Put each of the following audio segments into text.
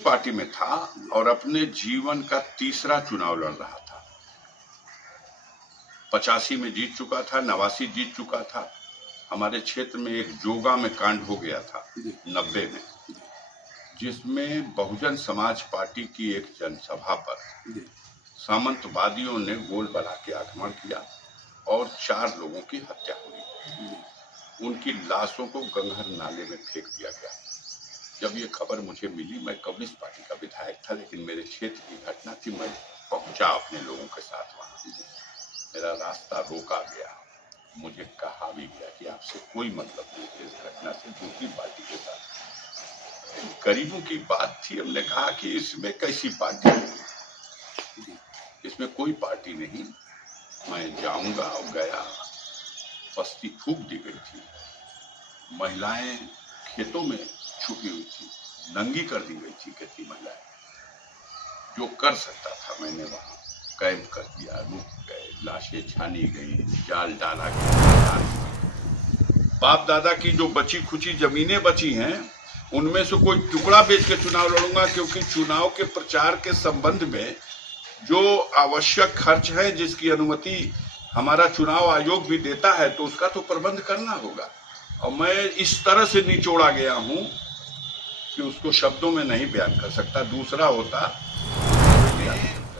Party में था और अपने जीवन का तीसरा चुनाव लड़ रहा था। 85 में जीत चुका था, 89 जीत चुका था। हमारे क्षेत्र में एक जोगा में कांड हो गया था 90 में, जिसमें बहुजन समाज पार्टी की एक जनसभा पर सामंतवादियों ने गोल बना के आक्रमण किया और 4 लोगों की हत्या हुई। उनकी लाशों को गंगहर नाले में फेंक दिया गया। जब ये खबर मुझे मिली, मैं कम्युनिस्ट पार्टी का विधायक था, लेकिन मेरे क्षेत्र की घटना थी। मैं पहुंचा अपने लोगों के साथ वहां। मेरा रास्ता रोका गया। मुझे कहा भी गया कि आपसे कोई मतलब नहीं है इस घटना से, दूसरी पार्टी के साथ। गरीबों की बात थी। हमने कहा कि इसमें कैसी पार्टी है? इसमें कोई पार्टी नहीं। मैं जाऊंगा। और गया। बस्ती फूंक दी गई थी। महिलाएं खेतों में छुपी हुई थी, नंगी कर दी गई थी कितनी महिलाएं। जो कर सकता था मैंने वहां कैंप कर दिया, रुक गए, लाशें छानी गई, जाल डाला गया। बाप दादा की जो बची खुची जमीनें बची हैं, उनमें से कोई टुकड़ा बेच के चुनाव लड़ूंगा, क्योंकि चुनाव के प्रचार के संबंध में जो आवश्यक खर्च है, जिसकी अनुमति हमारा चुनाव आयोग भी देता है, तो उसका तो प्रबंध करना होगा। और मैं इस तरह से निचोड़ा गया हूं कि उसको शब्दों में नहीं बयान कर सकता। दूसरा होता,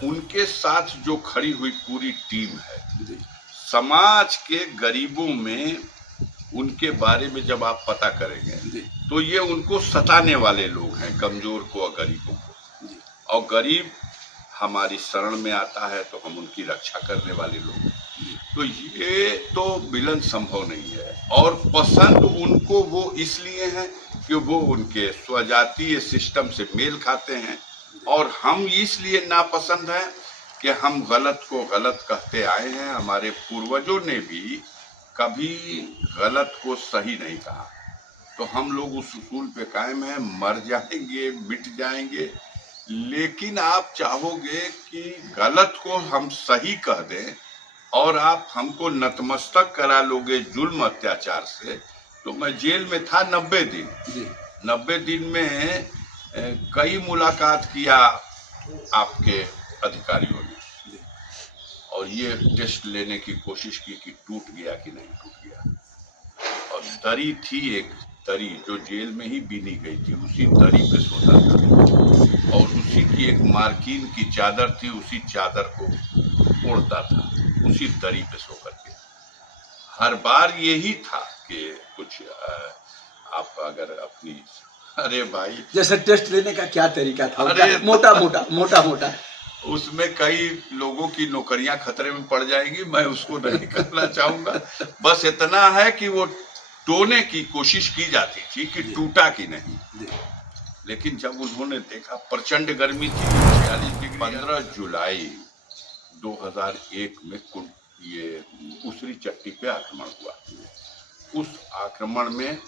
उनके साथ जो खड़ी हुई पूरी टीम है, समाज के गरीबों में उनके बारे में जब आप पता करेंगे तो ये उनको सताने वाले लोग हैं, कमजोर को और गरीबों को। और गरीब हमारी शरण में आता है तो हम उनकी रक्षा करने वाले लोग हैं। तो ये तो मिलन संभव नहीं है। और पसंद उनको वो इसलिए है कि वो उनके स्वजातीय सिस्टम से मेल खाते हैं, और हम इसलिए नापसंद हैं कि हम गलत को गलत कहते आए हैं। हमारे पूर्वजों ने भी कभी गलत को सही नहीं कहा। तो हम लोग उस उसूल पे कायम हैं। मर जाएंगे, मिट जाएंगे, लेकिन आप चाहोगे कि गलत को हम सही कह दें और आप हमको नतमस्तक करा लोगे जुल्म अत्याचार से। तो मैं जेल में था 90 दिन। 90 दिन में कई मुलाकात किया आपके अधिकारियों ने, और ये टेस्ट लेने की कोशिश की कि टूट गया कि नहीं टूट गया। और दरी थी, एक दरी जो जेल में ही बीनी गई थी, उसी दरी पे सोता था, और उसी की एक मार्किन की चादर थी, उसी चादर को ओढ़ता था, उसी दरी पे सो करके। हर बार यही था कि कुछ आप अगर अपनी, अरे भाई, जैसे टेस्ट लेने का क्या तरीका था? अरे मोटा उसमें कई लोगों की नौकरियां खतरे में पड़ जाएंगी। मैं उसको नहीं करना चाहूंगा। बस इतना है कि वो टोने की कोशिश की जाती थी कि टूटा कि नहीं। लेकिन जब उन्होंने देखा, प्रचंड गर्मी थी, 46 डिग्री। 15 जुलाई 2001 में ये उसरी चट्टी पे आक्रमण हुआ। उस आक्रमण में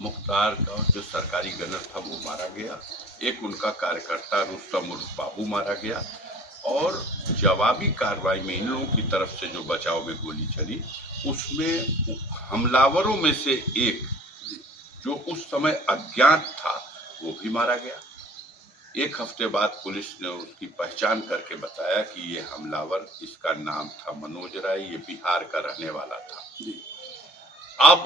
मुख्तार का जो सरकारी गनर था वो मारा गया। एक उनका कार्यकर्ता रुस्तम उर्फ बाबू मारा गया। और जवाबी कार्रवाई में इन लोगों की तरफ से जो बचाव में गोली चली, उसमें हमलावरों में से एक जो उस समय अज्ञात था वो भी मारा गया। 1 हफ्ते बाद पुलिस ने उसकी पहचान करके बताया कि ये हमलावर, इसका नाम था मनोज राय, ये बिहार का रहने वाला था। अब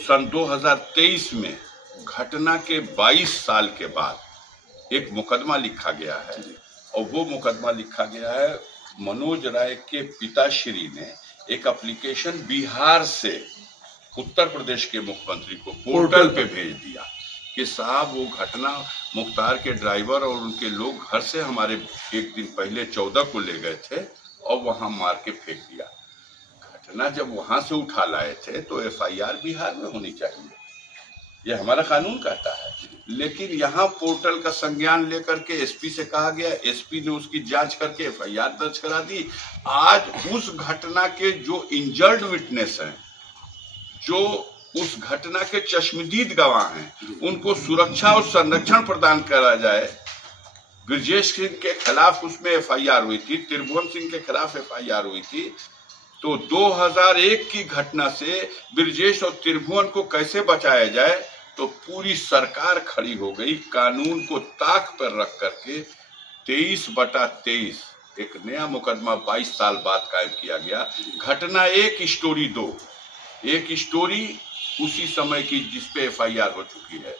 सन 2023 में घटना के 22 साल के बाद एक मुकदमा लिखा गया है, और वो मुकदमा लिखा गया है, मनोज राय के पिताश्री ने एक एप्लीकेशन बिहार से उत्तर प्रदेश के मुख्यमंत्री को पोर्टल पे भेज दिया कि साहब वो घटना, मुख्तार के ड्राइवर और उनके लोग घर से हमारे एक दिन पहले 14 को ले गए थे और वहां मार के फेंक दिया। घटना जब वहां से उठा लाए थे तो FIR बिहार में होनी चाहिए, ये हमारा कानून कहता है। लेकिन यहाँ पोर्टल का संज्ञान लेकर के SP से कहा गया, SP ने उसकी जांच करके FIR दर्ज करा दी। आज उस घटना के जो इंजर्ड विटनेस हैं, जो उस घटना के चश्मदीद गवाह हैं, उनको सुरक्षा और संरक्षण प्रदान करा जाए। ब्रजेश सिंह के खिलाफ उसमें FIR हुई थी, त्रिभुवन सिंह के खिलाफ FIR हुई थी। तो 2001 की घटना से ब्रजेश और त्रिभुवन को कैसे बचाया जाए, तो पूरी सरकार खड़ी हो गई, कानून को ताक पर रख करके 23/23 एक नया मुकदमा 22 साल बाद कायम किया गया। घटना एक स्टोरी दो, एक स्टोरी उसी समय की जिसपे एफआईआर हो चुकी है,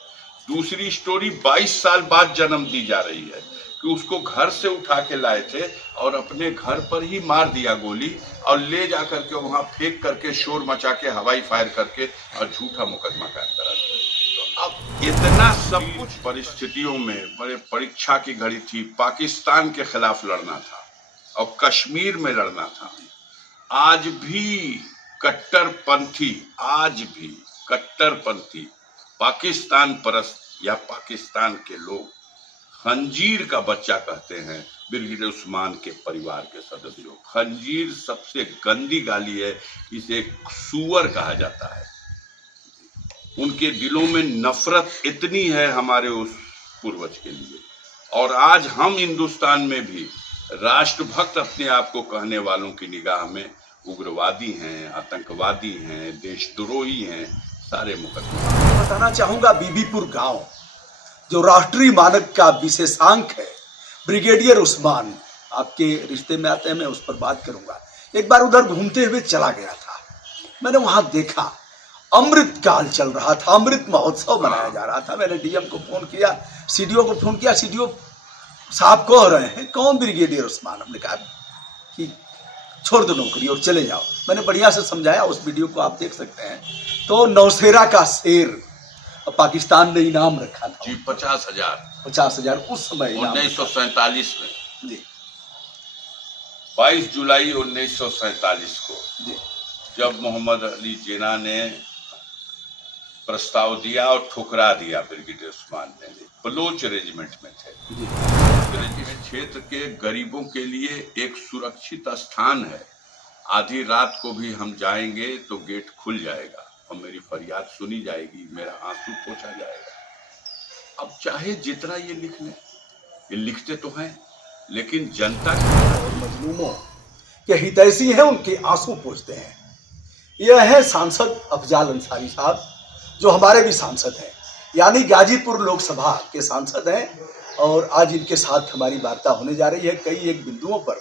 दूसरी स्टोरी 22 साल बाद जन्म दी जा रही है कि उसको घर से उठा के लाए थे और अपने घर पर ही मार दिया गोली और ले जा करके वहां फेंक करके शोर मचा के हवाई फायर करके और झूठा मुकदमा कायम करा दिया। तो अब इतना सब कुछ परिस्थितियों में बड़े परीक्षा की घड़ी थी, पाकिस्तान के खिलाफ लड़ना था और कश्मीर में लड़ना था। आज भी कट्टरपंथी पाकिस्तान परस्त या पाकिस्तान के लोग खंजीर का बच्चा कहते हैं ब्रिगेडियर उस्मान के परिवार के सदस्यों। खंजीर सबसे गंदी गाली है, इसे सूअर कहा जाता है। उनके दिलों में नफरत इतनी है हमारे उस पूर्वज के लिए। और आज हम हिंदुस्तान में भी राष्ट्रभक्त अपने आप को कहने वालों की निगाह में उग्रवादी हैं, आतंकवादी हैं, देशद्रोही हैं, सारे मुकदमे। बताना चाहूंगा बीबीपुर गांव जो राष्ट्रीय मानक का विशेषांक है, ब्रिगेडियर उस्मान आपके रिश्ते में आते हैं, मैं उस पर बात करूंगा। एक बार उधर घूमते हुए चला गया था, मैंने वहां देखा अमृत काल चल रहा था, अमृत महोत्सव मनाया जा रहा था। मैंने डीएम को फोन किया, सीडीओ को फोन किया, सीडीओ साहब कह रहे हैं कौन ब्रिगेडियर उस्मान। हमने कहा कि छोड़ दो नौकरी और चले जाओ। मैंने बढ़िया से समझाया, उस वीडियो को आप देख सकते हैं। तो नौशेरा का शेर पाकिस्तान ने इनाम रखा था जी, 50,000 उस समय 1947 में जी 22 जुलाई 1947 को जी जब मोहम्मद अली जिन्ना ने प्रस्ताव दिया और ठुकरा दिया ब्रिगेडियर उस्मान ने। बलोच रेजिमेंट में थे। रेजिमेंट क्षेत्र के गरीबों के लिए एक सुरक्षित स्थान है। आधी रात को भी हम जाएंगे तो गेट खुल जाएगा और मेरी फरियाद सुनी जाएगी, मेरा आंसू पोंछा जाएगा। अब चाहे जितना ये लिख लें, ये लिखते तो हैं, लेकिन जनता और मजलूमों के हितैषी हैं, उनके आंसू पोंछते हैं। यह है सांसद अफजाल अंसारी साहब, जो हमारे भी सांसद हैं, यानी गाजीपुर लोकसभा के सांसद हैं। और आज इनके साथ हमारी वार्ता होने जा रही है। कई एक बिंदुओं पर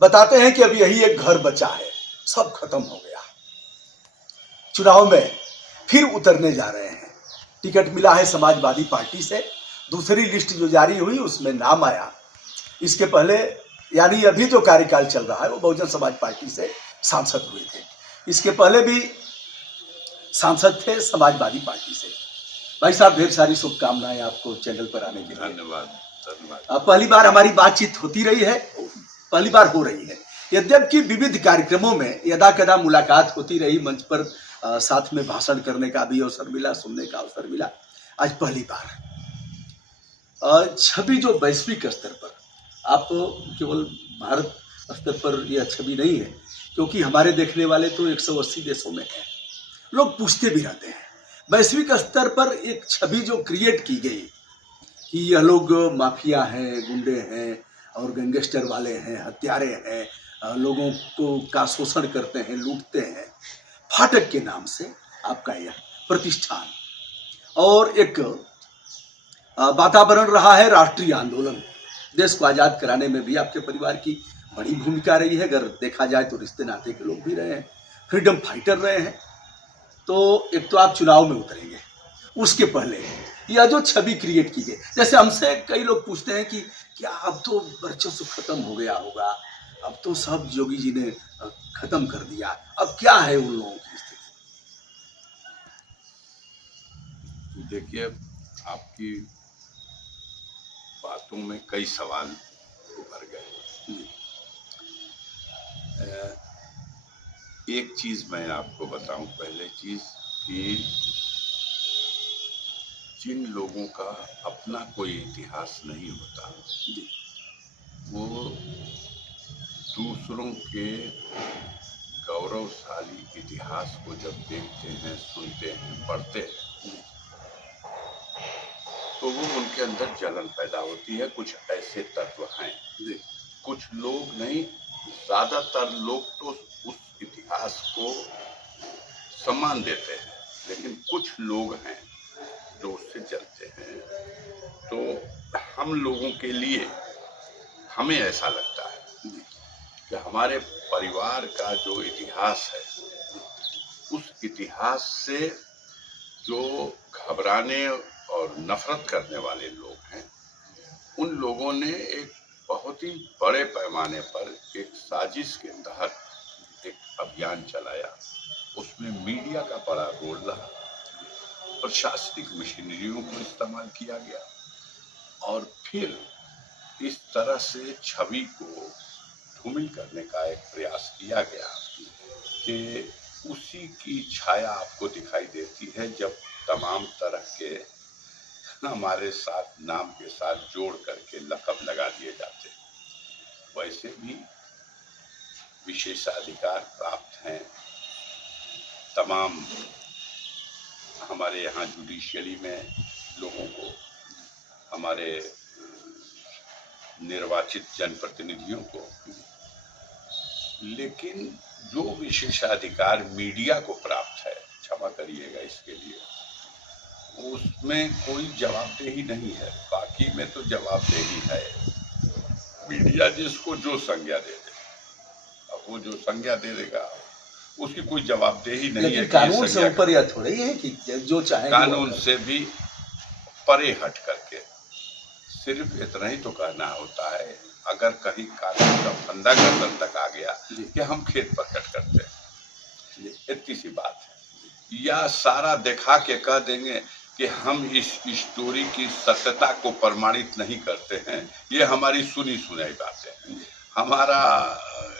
बताते हैं कि अब यही एक घर बचा है, सब खत्म हो गया। चुनाव में फिर उतरने जा रहे हैं। टिकट मिला है समाजवादी पार्टी से, दूसरी लिस्ट जो जारी हुई उसमें नाम आया। इसके पहले यानी अभी जो कार्यकाल चल रहा है वो बहुजन समाज पार्टी से सांसद हुए थे। इसके पहले भी सांसद थे समाजवादी पार्टी से। भाई साहब, ढेर सारी शुभकामनाएं आपको चैनल पर आने के लिए। धन्यवाद। पहली बार हमारी बातचीत होती रही है, पहली बार हो रही है। यद्यपि विविध कार्यक्रमों में यदा कदा मुलाकात होती रही, मंच पर साथ में भाषण करने का भी अवसर मिला, सुनने का अवसर मिला। आज पहली बार छवि जो वैश्विक स्तर पर, आप केवल भारत स्तर पर यह छवि नहीं है, क्योंकि हमारे देखने वाले तो 180 देशों में हैं। लोग पूछते भी रहते हैं। वैश्विक स्तर पर एक छवि जो क्रिएट की गई कि यह लोग माफिया हैं, गुंडे हैं और गैंगस्टर वाले हैं, हत्यारे हैं, लोगों को का शोषण करते हैं, लूटते हैं। फाटक के नाम से आपका यह प्रतिष्ठान और एक वातावरण रहा है राष्ट्रीय आंदोलन। देश को आज़ाद कराने में भी आपके परिवार की बड़ी भूमिका रही है। अगर देखा जाए तो रिश्ते नाते के लोग भी रहे हैं, फ्रीडम फाइटर रहे हैं। तो एक तो आप चुनाव में उतरेंगे, उसके पहले यह जो छवि क्रिएट की गई, जैसे हमसे कई लोग पूछते हैं कि क्या अब तो वर्चस्व खत्म हो गया होगा, अब तो सब योगी जी ने खत्म कर दिया, अब क्या है उन लोगों की स्थिति? देखिए, आपकी बातों में कई सवाल उभर गए। एक चीज मैं आपको बताऊं, पहले चीज कि जिन लोगों का अपना कोई इतिहास नहीं होता, वो दूसरों के गौरवशाली इतिहास को जब देखते हैं, सुनते हैं, पढ़ते हैं, तो वो उनके अंदर जलन पैदा होती है। कुछ ऐसे तत्व हैं, कुछ लोग नहीं, ज्यादातर लोग तो उस इतिहास को सम्मान देते हैं, लेकिन कुछ लोग हैं जोश से चलते हैं, तो हम लोगों के लिए हमें ऐसा लगता है कि हमारे परिवार का जो इतिहास है, उस इतिहास से जो घबराने और नफरत करने वाले लोग हैं, उन लोगों ने एक बहुत ही बड़े पैमाने पर एक साजिश के तहत एक अभियान चलाया। उसमें मीडिया का बड़ा रोल रहा, प्रशासनिक मशीनरियों को इस्तेमाल किया गया और फिर इस तरह से छवि को धूमिल करने का एक प्रयास किया गया कि उसी की छाया आपको दिखाई देती है जब तमाम तरह के हमारे साथ नाम के साथ जोड़ करके लक़ब लगा दिए जाते हैं। वैसे भी विशेषाधिकार प्राप्त हैं तमाम हमारे यहाँ जुडिशियरी में लोगों को, हमारे निर्वाचित जनप्रतिनिधियों को, लेकिन जो विशेषाधिकार मीडिया को प्राप्त है, क्षमा करिएगा इसके लिए, उसमें कोई जवाबदेही नहीं है। बाकी में तो जवाबदेही है, मीडिया जिसको जो संज्ञा दे दे, अब वो जो संज्ञा दे देगा उसकी कोई जवाबदेही नहीं है। कानून से ऊपर या थोड़ा ही है कि जो चाहे, कानून से भी परे हट करके सिर्फ इतना ही तो कहना होता है, अगर कहीं कानून का फंदा गर्दन तक आ गया कि हम खेत प्रकट करते हैं, इतनी सी बात है। या सारा दिखा के कह देंगे कि हम इस स्टोरी की सत्यता को प्रमाणित नहीं करते हैं, ये हमारी सुनी सुनाई बातें हैं। हमारा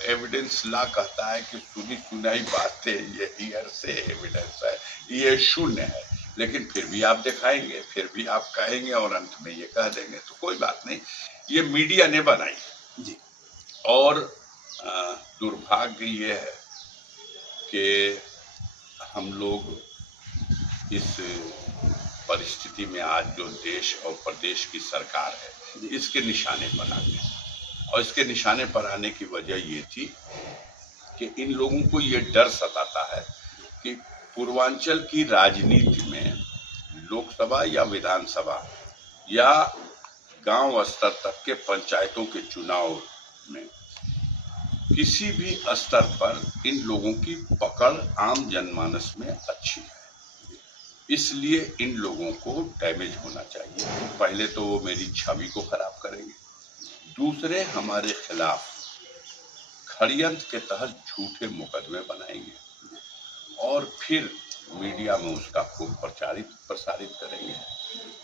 एविडेंस लॉ कहता है कि सुनी सुनाई बातें ये हियर से एविडेंस है, ये शून्य है, लेकिन फिर भी आप दिखाएंगे, फिर भी आप कहेंगे और अंत में ये कह देंगे, तो कोई बात नहीं, ये मीडिया ने बनाई जी। और दुर्भाग्य ये है कि हम लोग इस परिस्थिति में आज जो देश और प्रदेश की सरकार है, इसके निशाने पर आ गए। और इसके निशाने पर आने की वजह ये थी कि इन लोगों को ये डर सताता है कि पूर्वांचल की राजनीति में लोकसभा या विधानसभा या गांव स्तर तक के पंचायतों के चुनाव में किसी भी स्तर पर इन लोगों की पकड़ आम जनमानस में अच्छी है। इसलिए इन लोगों को डैमेज होना चाहिए। पहले तो वो मेरी छवि को खराब करेंगे, दूसरे हमारे खिलाफ षड्यंत्र के तहत झूठे मुकदमे बनाएंगे और फिर मीडिया में उसका खूब प्रसारित करेंगे।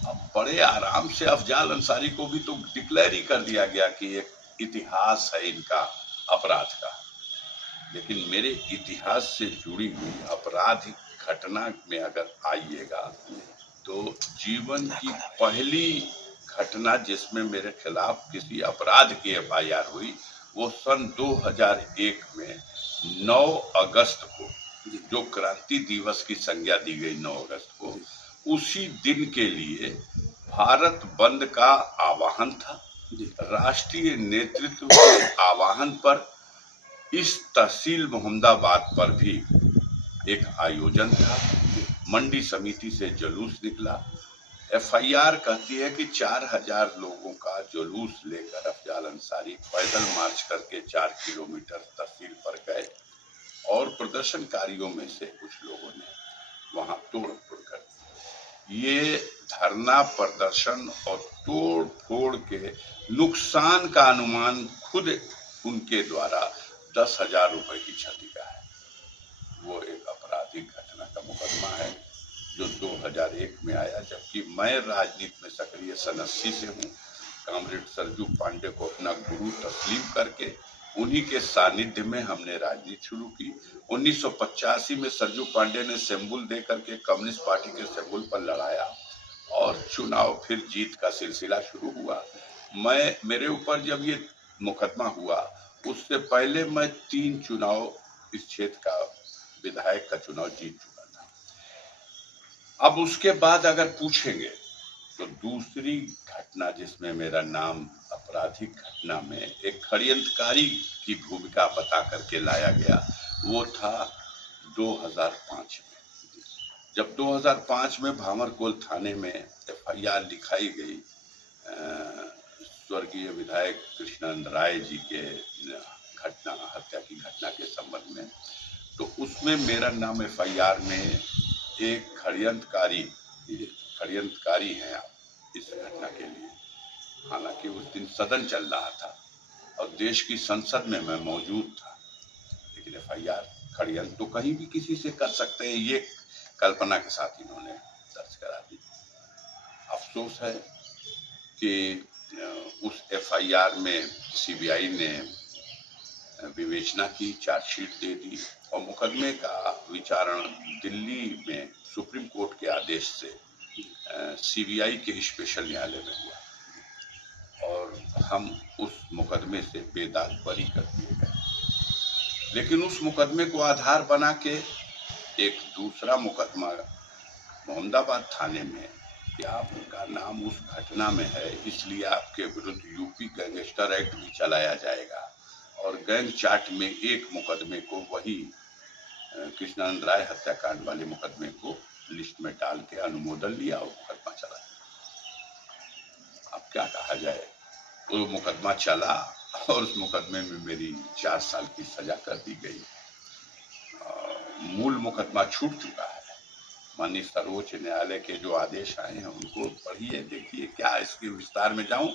अब बड़े आराम से अफजाल अंसारी को भी तो डिक्लेयर ही कर दिया गया कि एक इतिहास है इनका अपराध का, लेकिन मेरे इतिहास से जुड़ी हुई आपराधिक घटना में अगर आइएगा तो जीवन की पहली घटना जिसमें मेरे खिलाफ किसी अपराध की FIR हुई, वो सन 2001 में 9 अगस्त को, जो क्रांति दिवस की संज्ञा दी गई 9 अगस्त को, उसी दिन के लिए भारत बंद का आह्वान था। राष्ट्रीय नेतृत्व के आह्वान पर इस तहसील मोहम्मदाबाद पर भी एक आयोजन था। मंडी समिति से जुलूस निकला। FIR कहती है कि 4000 लोगों का जुलूस लेकर अफजाल अंसारी पैदल मार्च करके 4 किलोमीटर तहसील पर गए और प्रदर्शनकारियों में से कुछ लोगों ने वहां तोड़ फोड़ कर दी। ये धरना प्रदर्शन और तोड़ फोड़ के नुकसान का अनुमान खुद उनके द्वारा 10,000 रुपए की क्षति का है। वो एक आपराधिक घटना का मुकदमा है जो 2001 में आया, जबकि मैं राजनीति में सक्रिय सन 80 से हूँ। कामरेड सरजू पांडे को अपना गुरु तस्लीम करके उन्हीं के सानिध्य में हमने राजनीति शुरू की। 1985 में सरजू पांडे ने सिंबल दे करके कम्युनिस्ट पार्टी के सिंबल पर लड़ाया और चुनाव फिर जीत का सिलसिला शुरू हुआ। मेरे ऊपर जब ये मुकदमा हुआ, उससे पहले मैं 3 चुनाव इस क्षेत्र का विधायक का चुनाव जीत चुका था। अब उसके बाद अगर पूछेंगे तो दूसरी घटना जिसमें मेरा नाम आपराधिक घटना में एक षड्यंत्रकारी की भूमिका बता करके लाया गया, वो था 2005 में। जब 2005 में भामरकोल थाने में FIR लिखाई गई स्वर्गीय विधायक कृष्णानंद राय जी के हत्या की घटना के संबंध में, तो उसमें मेरा नाम FIR में एक षड्यंत्रकारी हैं आप इस घटना के लिए। हालांकि उस दिन सदन चल रहा था और देश की संसद में मैं मौजूद था, लेकिन FIR षड्यंत्र तो कहीं भी किसी से कर सकते हैं, ये कल्पना के साथ इन्होंने दर्ज करा दी। अफसोस है कि उस FIR में CBI ने विवेचना की, चार्जशीट दे दी और मुकदमे का विचारण दिल्ली में सुप्रीम कोर्ट के आदेश से CBI के स्पेशल न्यायालय में हुआ और हम उस मुकदमे से बेदाग बरी कर दिए गए। लेकिन उस मुकदमे को आधार बना के एक दूसरा मुकदमा मोहम्मदाबाद थाने में, कि आपका नाम उस घटना में है इसलिए आपके विरुद्ध यूपी गैंगस्टर एक्ट भी चलाया जाएगा, और गैंग चार्ट में एक मुकदमे को, वही कृष्णानंद राय हत्याकांड वाले मुकदमे को लिस्ट में डाल के अनुमोदन लिया और मुकदमा चला। अब क्या कहा जाए, वो मुकदमा चला और उस मुकदमे में मेरी 4 साल की सजा कर दी गई। मूल मुकदमा छूट चुका है। माननीय सर्वोच्च न्यायालय के जो आदेश आए हैं उनको पढ़िए, देखिए। क्या इसके विस्तार में जाऊं?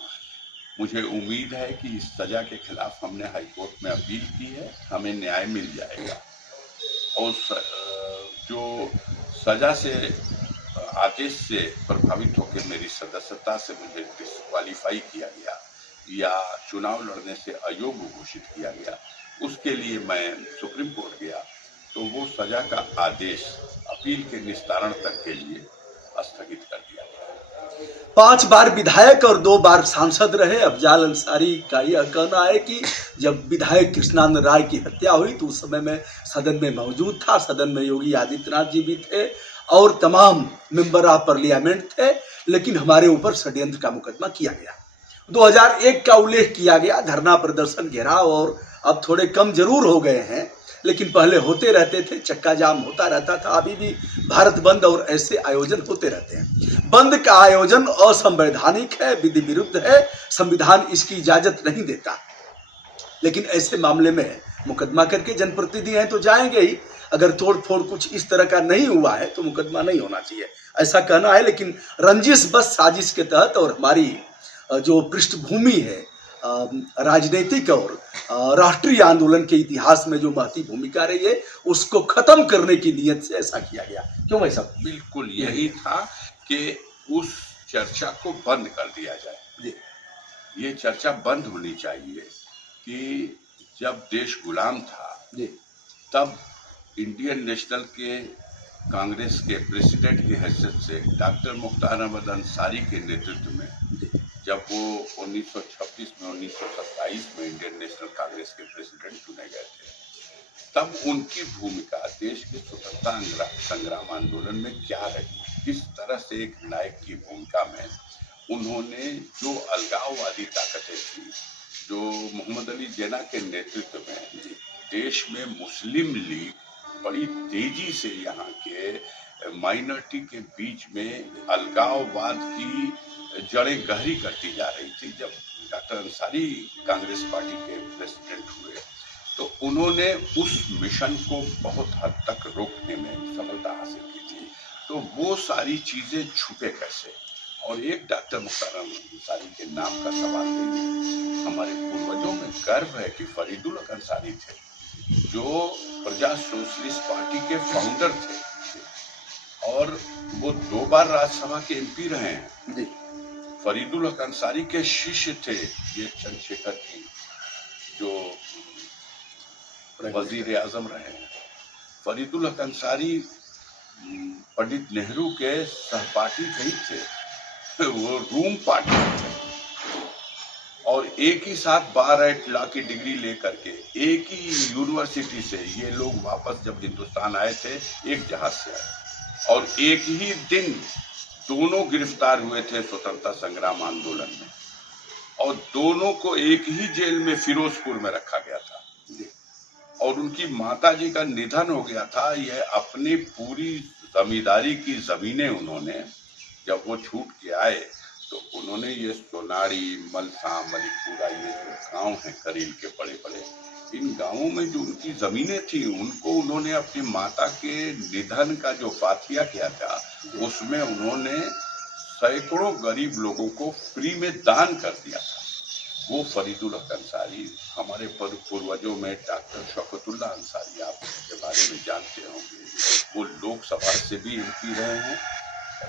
मुझे उम्मीद है कि इस सजा के खिलाफ हमने हाईकोर्ट में अपील की है, हमें न्याय मिल जाएगा। और जो सजा से, आदेश से प्रभावित होकर मेरी सदस्यता से मुझे डिस्क्वालीफाई किया गया या चुनाव लड़ने से अयोग्य घोषित किया गया, उसके लिए मैं सुप्रीम कोर्ट गया, तो वो सजा का आदेश अपील के निस्तारण तक के लिए स्थगित कर दिया गया। 5 बार विधायक और 2 बार सांसद रहे अफजाल अंसारी का यह कहना है कि जब विधायक कृष्णानंद राय की हत्या हुई तो उस समय में सदन में मौजूद था। सदन में योगी आदित्यनाथ जी भी थे और तमाम मेंबर ऑफ पार्लियामेंट थे, लेकिन हमारे ऊपर षड्यंत्र का मुकदमा किया गया। 2001 का उल्लेख किया गया, धरना प्रदर्शन, घेराव, और अब थोड़े कम जरूर हो गए हैं, लेकिन पहले होते रहते थे, चक्का जाम होता रहता था। अभी भी भारत बंद और ऐसे आयोजन होते रहते हैं। बंद का आयोजन असंवैधानिक है, विधि विरुद्ध है, संविधान इसकी इजाजत नहीं देता। लेकिन ऐसे मामले में मुकदमा करके जनप्रतिनिधि हैं तो जाएंगे ही। अगर तोड़ फोड़ कुछ इस तरह का नहीं हुआ है तो मुकदमा नहीं होना चाहिए, ऐसा कहना है। लेकिन रंजिश बस साजिश के तहत और हमारी जो पृष्ठभूमि है राजनीतिक और राष्ट्रीय आंदोलन के इतिहास में जो महती भूमिका रही है, उसको खत्म करने की नीयत से ऐसा किया गया। क्यों भाई साहब? बिल्कुल यही था कि उस चर्चा को बंद कर दिया जाए। ये चर्चा बंद होनी चाहिए कि जब देश गुलाम था तब इंडियन नेशनल के कांग्रेस के प्रेसिडेंट की हैसियत से डॉक्टर मुख्तार अहमद अंसारी के नेतृत्व में, जब वो 1926 में 1927 में इंडियन नेशनल कांग्रेस के प्रेसिडेंट चुने गए थे, तब उनकी भूमिका देश के स्वतंत्रता संग्राम आंदोलन में क्या रही, किस तरह से एक नायक की भूमिका में उन्होंने जो अलगाववादी ताकतें थी, जो मोहम्मद अली जिन्ना के नेतृत्व में देश में मुस्लिम लीग बड़ी तेजी से यहाँ के माइनॉरिटी के बीच में अलगाववाद की जड़ें गहरी करती जा रही थी। जब डॉक्टर अंसारी कांग्रेस पार्टी के प्रेसिडेंट हुए तो उन्होंने उस मिशन को बहुत हद तक रोकने में सफलता हासिल की थी। तो वो सारी चीजें छुपे कैसे? और एक डॉक्टर मुख्तार अंसारी के नाम का सवाल नहीं, हमारे पूर्वजों में गर्व है कि फरीदुल हक अंसारी थे जो प्रजा सोशलिस्ट पार्टी के फाउंडर थे और वो 2 बार राज्यसभा के MP रहे हैं। फरीदुल हक अंसारी के शिष्य थे ये चंद्रशेखर जी जो वजीर आजम रहे हैं। फरीदुल हक अंसारी पंडित नेहरू के सहपाठी नहीं थे, वो रूम पार्टी थे और एक ही साथ बार एट लॉ की डिग्री लेकर के एक ही यूनिवर्सिटी से ये लोग वापस जब हिंदुस्तान आए थे एक जहाज से आए और एक ही दिन दोनों गिरफ्तार हुए थे स्वतंत्रता संग्राम आंदोलन में और दोनों को एक ही जेल में फिरोजपुर में रखा गया था और उनकी माता जी का निधन हो गया था। यह अपनी पूरी जमींदारी की जमीनें उन्होंने जब वो छूट के आए तो उन्होंने ये सोनाड़ी, मलसा, मलिकपुरा, ये जो गांव हैं करील के बड़े बड़े, इन गांवों में जो उनकी जमीनें थी उनको उन्होंने अपनी माता के निधन का जो फातिया किया था उसमें उन्होंने सैकड़ों गरीब लोगों को फ्री में दान कर दिया था। वो फरीदुल हक अंसारी, हमारे पूर्वजों में डॉक्टर शौकतुल्ला अंसारी, आप उनके बारे में जानते होंगे, वो लोकसभा से भी एमपी रहे हैं,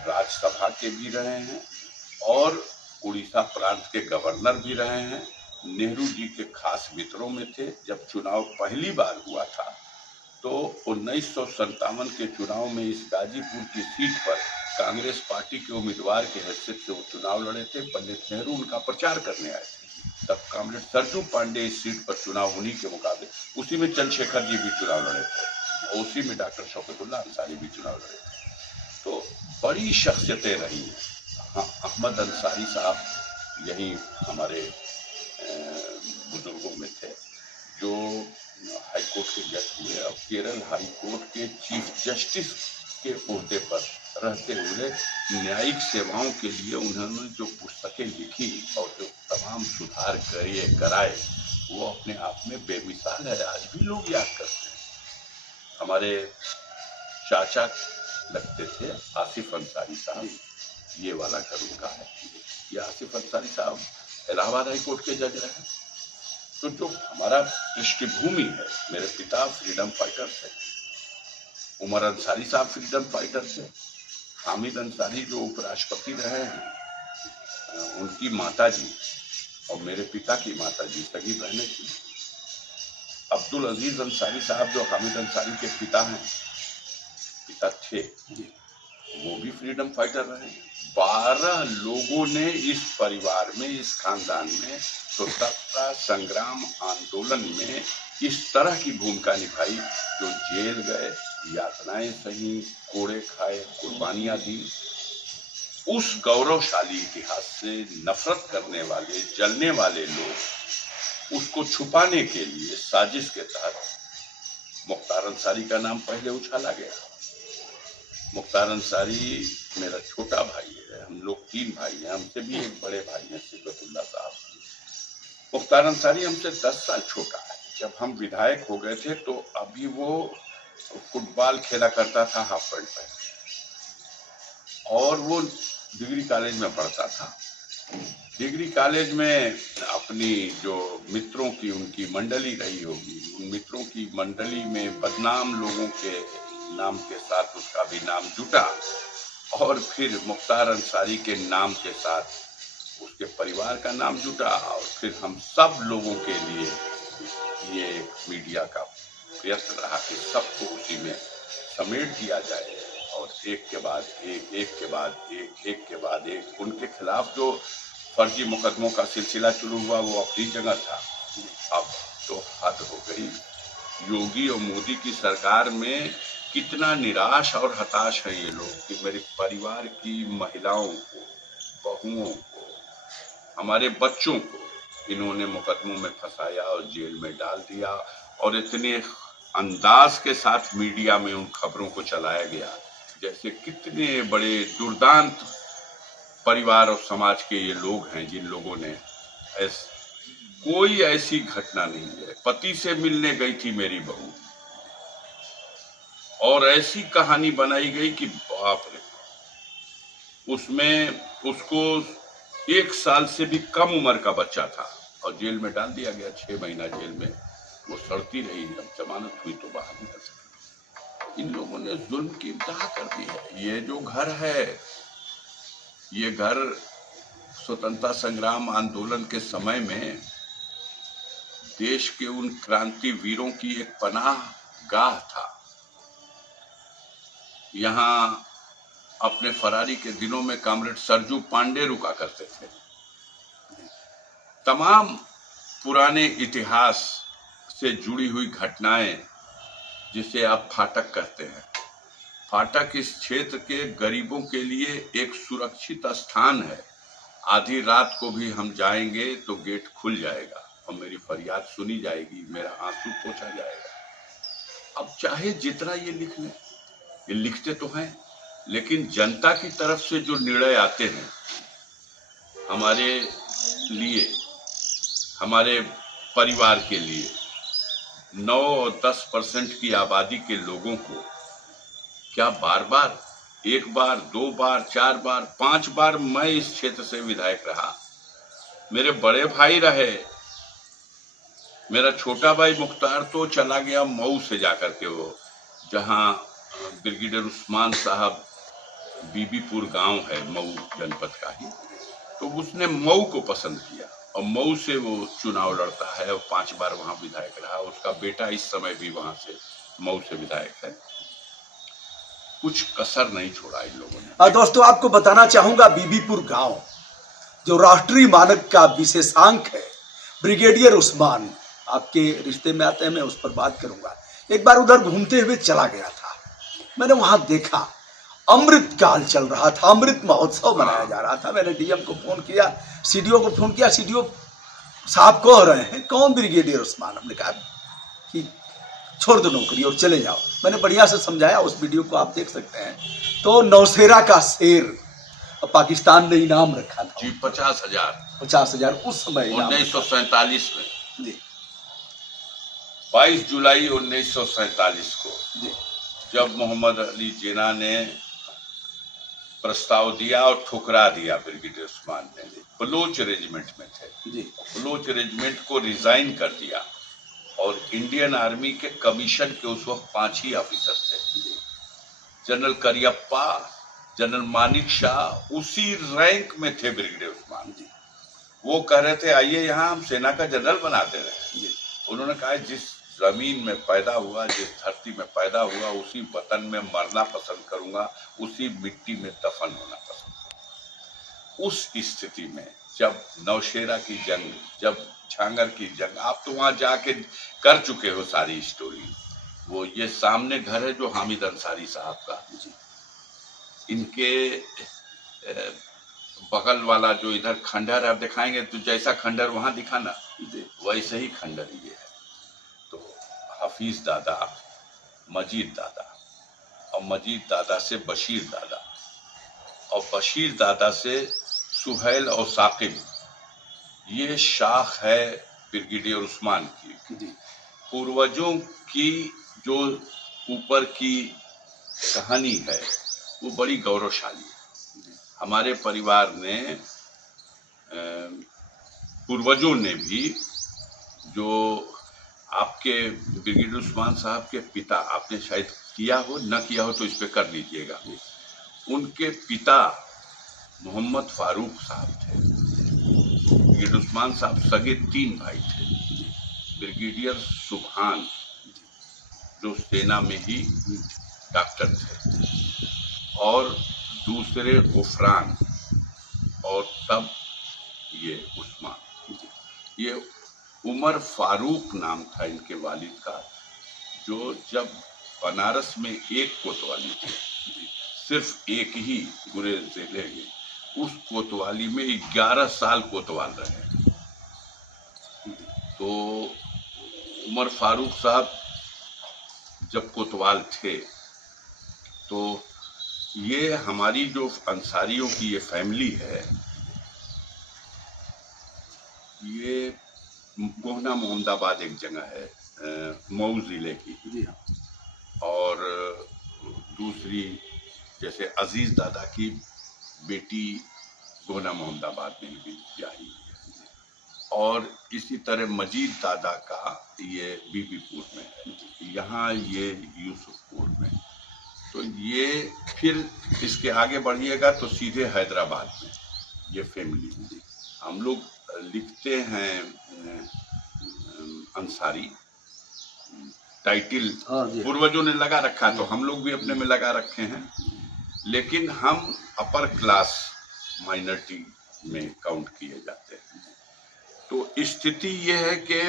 राज्यसभा के भी रहे हैं और उड़ीसा प्रांत के गवर्नर भी रहे हैं। नेहरू जी के खास मित्रों में थे। जब चुनाव पहली बार हुआ था तो 1957 के चुनाव में इस गाजीपुर की सीट पर कांग्रेस पार्टी के उम्मीदवार के हैसियत से वो चुनाव लड़े थे। पंडित नेहरू उनका प्रचार करने आए थे। तब कॉमरेड सरजू पांडे इस सीट पर चुनाव उन्हीं के मुकाबले, उसी में चंद्रशेखर जी भी चुनाव लड़े थे और उसी में डॉक्टर शौकतुल्ला अंसारी भी चुनाव लड़े थे। तो बड़ी शख्सियतें रही। हाँ, अहमद अंसारी साहब यही हमारे बुजुर्गों में थे जो हाई कोर्ट के जज हुए। अब केरल हाई कोर्ट के चीफ जस्टिस के ओहदे पर रहते हुए न्यायिक सेवाओं के लिए उन्होंने जो पुस्तकें लिखी और जो तमाम सुधार कराए वो अपने आप में बेमिसाल है। आज भी लोग याद करते हैं। हमारे चाचा लगते थे आसिफ अंसारी साहब, ये वाला घर उनका है। ये आसिफ अंसारी साहब इलाहाबाद हाई कोर्ट के जज रहे। तो जो हमारा पृष्ठभूमि है, मेरे पिता फ्रीडम फाइटर थे, उमर अंसारी साहब फ्रीडम फाइटर थे, हामिद अंसारी जो उपराष्ट्रपति रहे हैं उनकी माता जी और मेरे पिता की माता जी सगी बहनें थी। अब्दुल अजीज अंसारी साहब जो हामिद अंसारी के पिता थे वो भी फ्रीडम फाइटर रहे। 12 लोगों ने इस परिवार में, इस खानदान में स्वतंत्रता संग्राम आंदोलन में इस तरह की भूमिका निभाई जो जेल गए, यातनाएं सही, कोड़े खाए, कुर्बानियां दी। उस गौरवशाली इतिहास से नफरत करने वाले, जलने वाले लोग उसको छुपाने के लिए साजिश के तहत मुख्तार अंसारी का नाम पहले उछाला गया। मुख्तार अंसारी मेरा छोटा भाई है, हम लोग 3 भाई हैं, हमसे भी एक बड़े भाई हैं सिबतुल्ला साहब। मुख्तार अंसारी हमसे 10 साल छोटा है। जब हम विधायक हो गए थे तो अभी वो फुटबॉल खेला करता था हाफ पैंट पहन, और वो डिग्री कॉलेज में पढ़ता था। डिग्री कॉलेज में अपनी जो मित्रों की उनकी मंडली रही होगी, उन मित्रों की मंडली में बदनाम लोगों के नाम के साथ उसका भी नाम जुटा और फिर मुख्तार अंसारी के नाम के साथ उसके परिवार का नाम जुटा और फिर हम सब लोगों के लिए ये मीडिया का प्रयत्न रहा कि सबको उसी में समेट दिया जाए और एक के बाद एक, एक के बाद एक, एक के बाद एक उनके खिलाफ जो फर्जी मुकदमों का सिलसिला शुरू हुआ वो अपनी जगह था। अब तो हद हो गई। योगी और मोदी की सरकार में कितना निराश और हताश है ये लोग कि मेरे परिवार की महिलाओं को, बहुओं को, हमारे बच्चों को इन्होंने मुकदमों में फंसाया और जेल में डाल दिया और इतने अंदाज के साथ मीडिया में उन खबरों को चलाया गया जैसे कितने बड़े दुर्दांत परिवार और समाज के ये लोग हैं जिन लोगों ने कोई ऐसी घटना नहीं है। पति से मिलने गई थी मेरी बहू और ऐसी कहानी बनाई गई कि बाप रे, उसमें उसको 1 साल से भी कम उम्र का बच्चा था और जेल में डाल दिया गया। 6 महीना जेल में वो सड़ती रही। जब जमानत हुई तो बाहर निकल सकी। इन लोगों ने जुल्म की इंतहा कर दी है। ये जो घर है, ये घर स्वतंत्रता संग्राम आंदोलन के समय में देश के उन क्रांति वीरों की एक पनाह गाह था। यहाँ अपने फरारी के दिनों में कॉमरेड सरजू पांडे रुका करते थे। तमाम पुराने इतिहास से जुड़ी हुई घटनाएं जिसे आप फाटक कहते हैं, फाटक इस क्षेत्र के गरीबों के लिए एक सुरक्षित स्थान है। आधी रात को भी हम जाएंगे तो गेट खुल जाएगा और मेरी फरियाद सुनी जाएगी, मेरा आंसू पोंछा जाएगा। अब चाहे जितना ये लिख लें, ये लिखते तो हैं, लेकिन जनता की तरफ से जो निर्णय आते हैं हमारे लिए, हमारे परिवार के लिए, 9 और 10% की आबादी के लोगों को क्या बार बार, 1 बार, 2 बार, 4 बार, 5 बार मैं इस क्षेत्र से विधायक रहा, मेरे बड़े भाई रहे, मेरा छोटा भाई मुख्तार तो चला गया मऊ से जाकर के, वो जहां ब्रिगेडियर उस्मान साहब, बीबीपुर गांव है मऊ जनपद का ही, तो उसने मऊ को पसंद किया और मऊ से वो चुनाव लड़ता है और 5 बार वहां विधायक रहा। उसका बेटा इस समय भी वहां से मऊ से विधायक है। कुछ कसर नहीं छोड़ा इन लोगों ने। दोस्तों आपको बताना चाहूंगा, बीबीपुर गांव जो राष्ट्रीय मानक का विशेषांक है, ब्रिगेडियर उस्मान आपके रिश्ते में आते हैं, मैं उस पर बात करूंगा। एक बार उधर घूमते हुए चला गया था, मैंने वहां देखा अमृत काल चल रहा था, अमृत महोत्सव मनाया जा रहा था। मैंने डीएम को फोन किया, सीडीओ को फोन किया, सीडीओ साहब कह रहे हैं कौन ब्रिगेडियर उस्मान। हमने कहा कि छोड़ दो नौकरी और चले जाओ। मैंने बढ़िया से समझाया, उस वीडियो को आप देख सकते हैं। तो नौशेरा का शेर पाकिस्तान ने इनाम रखा था जी, 50,000 उस समय 1947 में जी, 22 जुलाई 1947 को जी, जब मोहम्मद अली जिन्ना ने प्रस्ताव दिया और ठुकरा दिया ब्रिगेडियर उस्मान ने। बलोच रेजिमेंट में थे जी, बलोच रेजिमेंट को रिजाइन कर दिया और इंडियन आर्मी के कमीशन के उस वक्त 5 ही ऑफिसर थे, जनरल करियप्पा, जनरल मानिक शाह, उसी रैंक में थे ब्रिगेडियर उस्मान जी। वो कह रहे थे आइए यहाँ हम सेना का जनरल बना दे रहे हैं जी। उन्होंने कहा जिस जमीन में पैदा हुआ, जिस धरती में पैदा हुआ, उसी वतन में मरना पसंद करूंगा, उसी मिट्टी में दफन होना पसंद करूंगा। उस स्थिति में जब नौशेरा की जंग, जब झांगर की जंग, आप तो वहां जाके कर चुके हो सारी स्टोरी। वो ये सामने घर है जो हामिद अंसारी साहब का, इनके बगल वाला जो इधर खंडर आप दिखाएंगे तो जैसा खंडर वहां दिखा ना, वैसे ही खंडर ये है। तो हफीज दादा, मजीद दादा, और मजीद दादा से बशीर दादा, और बशीर दादा से सुहैल और साकिब, ये शाख है ब्रिगेडियर उस्मान की। पूर्वजों की जो ऊपर की कहानी है वो बड़ी गौरवशाली है। हमारे परिवार ने, पूर्वजों ने भी, जो आपके ब्रिगेडियर उस्मान साहब के पिता, आपने शायद किया हो, न किया हो तो इस पे कर लीजिएगा, उनके पिता मोहम्मद फारूक साहब थे। ब्रिगेडियर उस्मान साहब सगे 3 भाई थे। ब्रिगेडियर सुभान जो सेना में ही डॉक्टर थे, और दूसरे गुफरान, और तब ये उस्मान। ये उमर फारूक नाम था इनके वालिद का, जो जब बनारस में एक कोतवाली थी, सिर्फ एक ही पूरे जिले में, उस कोतवाली में 11 साल कोतवाल रहे। तो उमर फारूक साहब जब कोतवाल थे, तो ये हमारी जो अंसारियों की ये फैमिली है, ये गोहना मोहम्मदाबाद एक जगह है मऊ जिले की, और दूसरी जैसे अजीज दादा की बेटी गोहना मोहम्मदाबाद में भी ब्याही, और इसी तरह मजीद दादा का ये बीबीपुर में है, यहाँ ये यूसुफपुर में। तो ये फिर इसके आगे बढ़िएगा तो सीधे हैदराबाद में ये फैमिली। हम लोग लिखते हैं अंसारी, टाइटल पूर्वजों ने लगा रखा, तो हम लोग भी अपने में लगा रखे हैं, लेकिन हम अपर क्लास माइनॉरिटी में काउंट किए जाते हैं। तो स्थिति ये है कि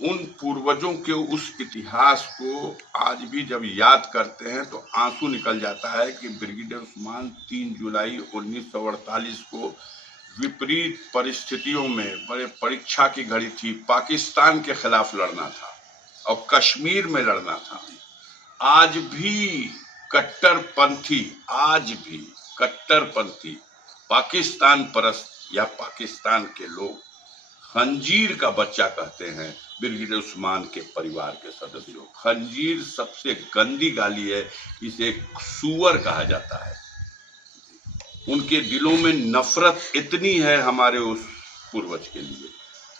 उन पूर्वजों के उस इतिहास को आज भी जब याद करते हैं तो आंसू निकल जाता है कि ब्रिगेडियर उस्मान 3 जुलाई 1948 को विपरीत परिस्थितियों में, बड़े परीक्षा की घड़ी थी, पाकिस्तान के खिलाफ लड़ना था और कश्मीर में लड़ना था। आज भी कट्टरपंथी, आज भी कट्टरपंथी पाकिस्तान परस्त या पाकिस्तान के लोग खंजीर का बच्चा कहते हैं ब्रिगेडियर उस्मान के परिवार के सदस्यों। खंजीर सबसे गंदी गाली है, इसे सूअर कहा जाता है। उनके दिलों में नफरत इतनी है हमारे उस पूर्वज के लिए।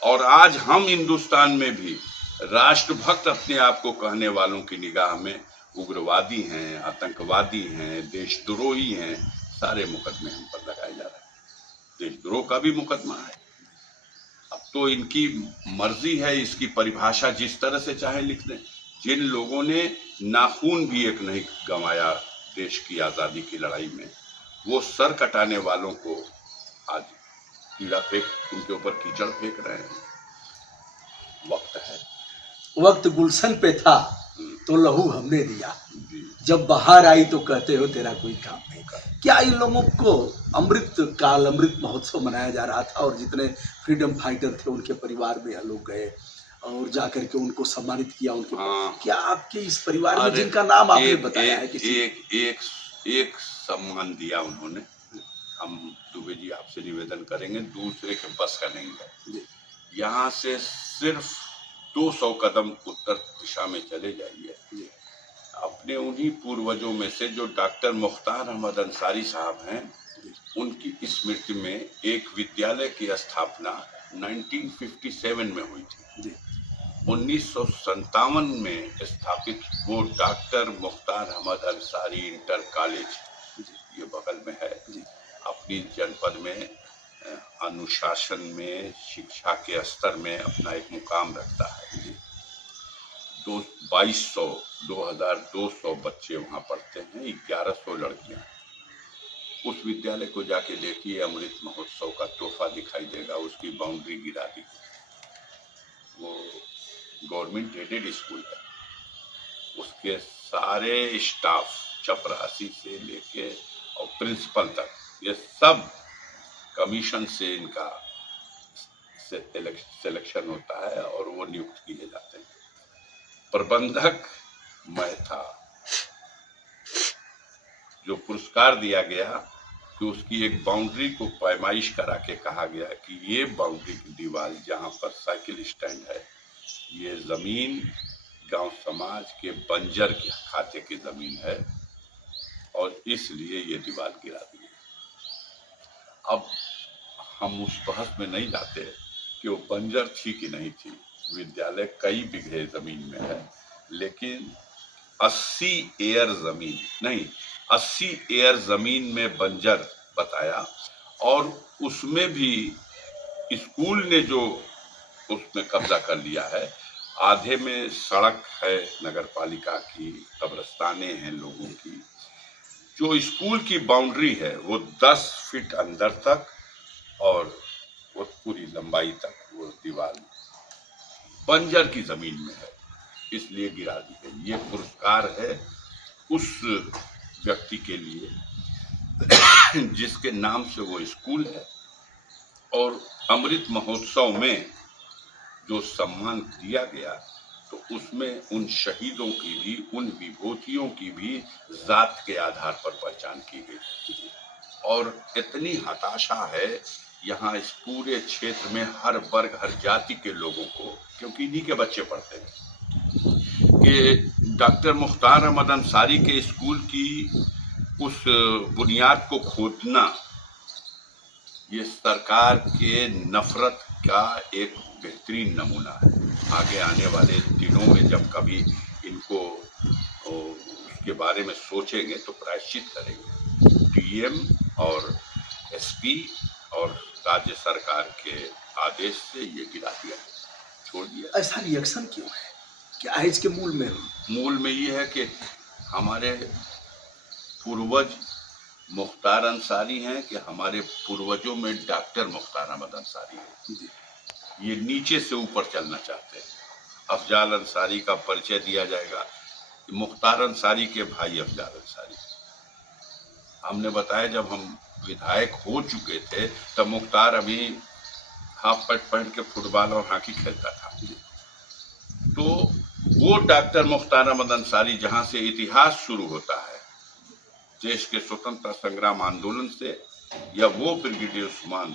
और आज हम हिंदुस्तान में भी राष्ट्रभक्त अपने आप को कहने वालों की निगाह में उग्रवादी हैं, आतंकवादी हैं, देशद्रोही हैं, सारे मुकदमे हम पर लगाए जा रहे हैं। देशद्रोह का भी मुकदमा है। अब तो इनकी मर्जी है, इसकी परिभाषा जिस तरह से चाहे लिख दें। जिन लोगों ने नाखून भी एक नहीं गंवाया देश की आज़ादी की लड़ाई में, वो सर कटाने वालों को आज कीड़ा फेंक, उनके ऊपर कीचड़ फेंक रहे हैं। वक्त है, वक्त गुलशन पे था तो लहू हमने दिया, जब बाहर आई तो कहते हो तेरा कोई काम नहीं कर। क्या इन लोगों को अमृत काल, अमृत महोत्सव मनाया जा रहा था और जितने फ्रीडम फाइटर थे उनके परिवार में लोग गए और जाकर के उनको सम्मानित किया उनके क्या आपके इस परिवार में जिनका नाम आपने बताया है किसी एक सम्मान दिया उन्होंने। हम दुबे जी आपसे निवेदन करेंगे, दूसरे के बस का नहीं है। यहाँ से सिर्फ 200 कदम उत्तर दिशा में चले जाइए, अपने उन्हीं पूर्वजों में से जो डॉक्टर मुख्तार अहमद अंसारी साहब हैं, उनकी स्मृति में एक विद्यालय की स्थापना 1957 में हुई थी। 1957 में स्थापित वो doctor Mukhtar Ahmad Ansari inter college, ये बगल में है, अपनी जनपद में अनुशासन में, शिक्षा के स्तर में अपना एक मुकाम रखता है। 2200 बच्चे वहाँ पढ़ते हैं, 1100 लड़कियाँ। उस विद्यालय को जाके देखिए, अमृत महोत्सव का तोहफा दिखाई देगा। उसकी बाउंड्री गिरा दी। वो गवर्नमेंट एडेड स्कूल है। उसके सारे स्टाफ, चपरासी से लेके और प्रिंसिपल तक, ये सब कमीशन से इनका सिलेक्शन होता है और वो नियुक्त किए जाते हैं। प्रबंधक मैं था। जो पुरस्कार दिया गया कि उसकी एक बाउंड्री को पैमाइश करा के कहा गया कि ये बाउंड्री की दीवार जहाँ पर साइकिल स्टैंड है, ये जमीन गांव समाज के बंजर के खाते की जमीन है और इसलिए ये दीवार गिरा दी। अब हम उस बहस में नहीं जाते कि वो बंजर थी कि नहीं थी। विद्यालय कई बीघे जमीन में है, लेकिन 80 एयर जमीन में बंजर बताया। और उसमें भी स्कूल ने जो उसमें कब्जा कर लिया है। आधे में सड़क है नगर पालिका की, कब्रिस्तानें हैं लोगों की। जो स्कूल की बाउंड्री है वो 10 फीट अंदर तक और वो पूरी लंबाई तक वो दीवार बंजर की जमीन में है, इसलिए गिरा दी गई। ये पुरस्कार है उस व्यक्ति के लिए जिसके नाम से वो स्कूल है। और अमृत महोत्सव में जो सम्मान दिया गया तो उसमें उन शहीदों की भी, उन विभूतियों की भी जात के आधार पर पहचान की गई। और इतनी हताशा है यहाँ इस पूरे क्षेत्र में, हर वर्ग हर जाति के लोगों को, क्योंकि इन्हीं के बच्चे पढ़ते हैं, कि डॉक्टर मुख्तार अहमद अंसारी के स्कूल की उस बुनियाद को खोदना ये सरकार के नफरत का एक बेहतरीन नमूना है। आगे आने वाले दिनों में जब कभी इनको उसके बारे में सोचेंगे तो प्रायश्चित करेंगे। डीएम और एसपी और राज्य सरकार के आदेश से ये गिरा दिया, छोड़ दिया। ऐसा रिएक्शन क्यों है? क्या है इसके मूल में? मूल में ये है कि हमारे पूर्वज मुख्तार अंसारी हैं कि हमारे पूर्वजों में डॉक्टर मुख्तार अहमद अंसारी हैं। ये नीचे से ऊपर चलना चाहते हैं। अफजाल अंसारी का परिचय दिया जाएगा, मुख्तार अंसारी के भाई अफजाल अंसारी। हमने बताया जब हम विधायक हो चुके थे तब मुख्तार अभी हाफ पैंट पहन के फुटबॉल और हॉकी खेलता था। तो वो डॉक्टर मुख्तार अहमद अंसारी जहाँ से इतिहास शुरू होता है देश के स्वतंत्रता संग्राम आंदोलन से, या वो ब्रिगेडियर उस्मान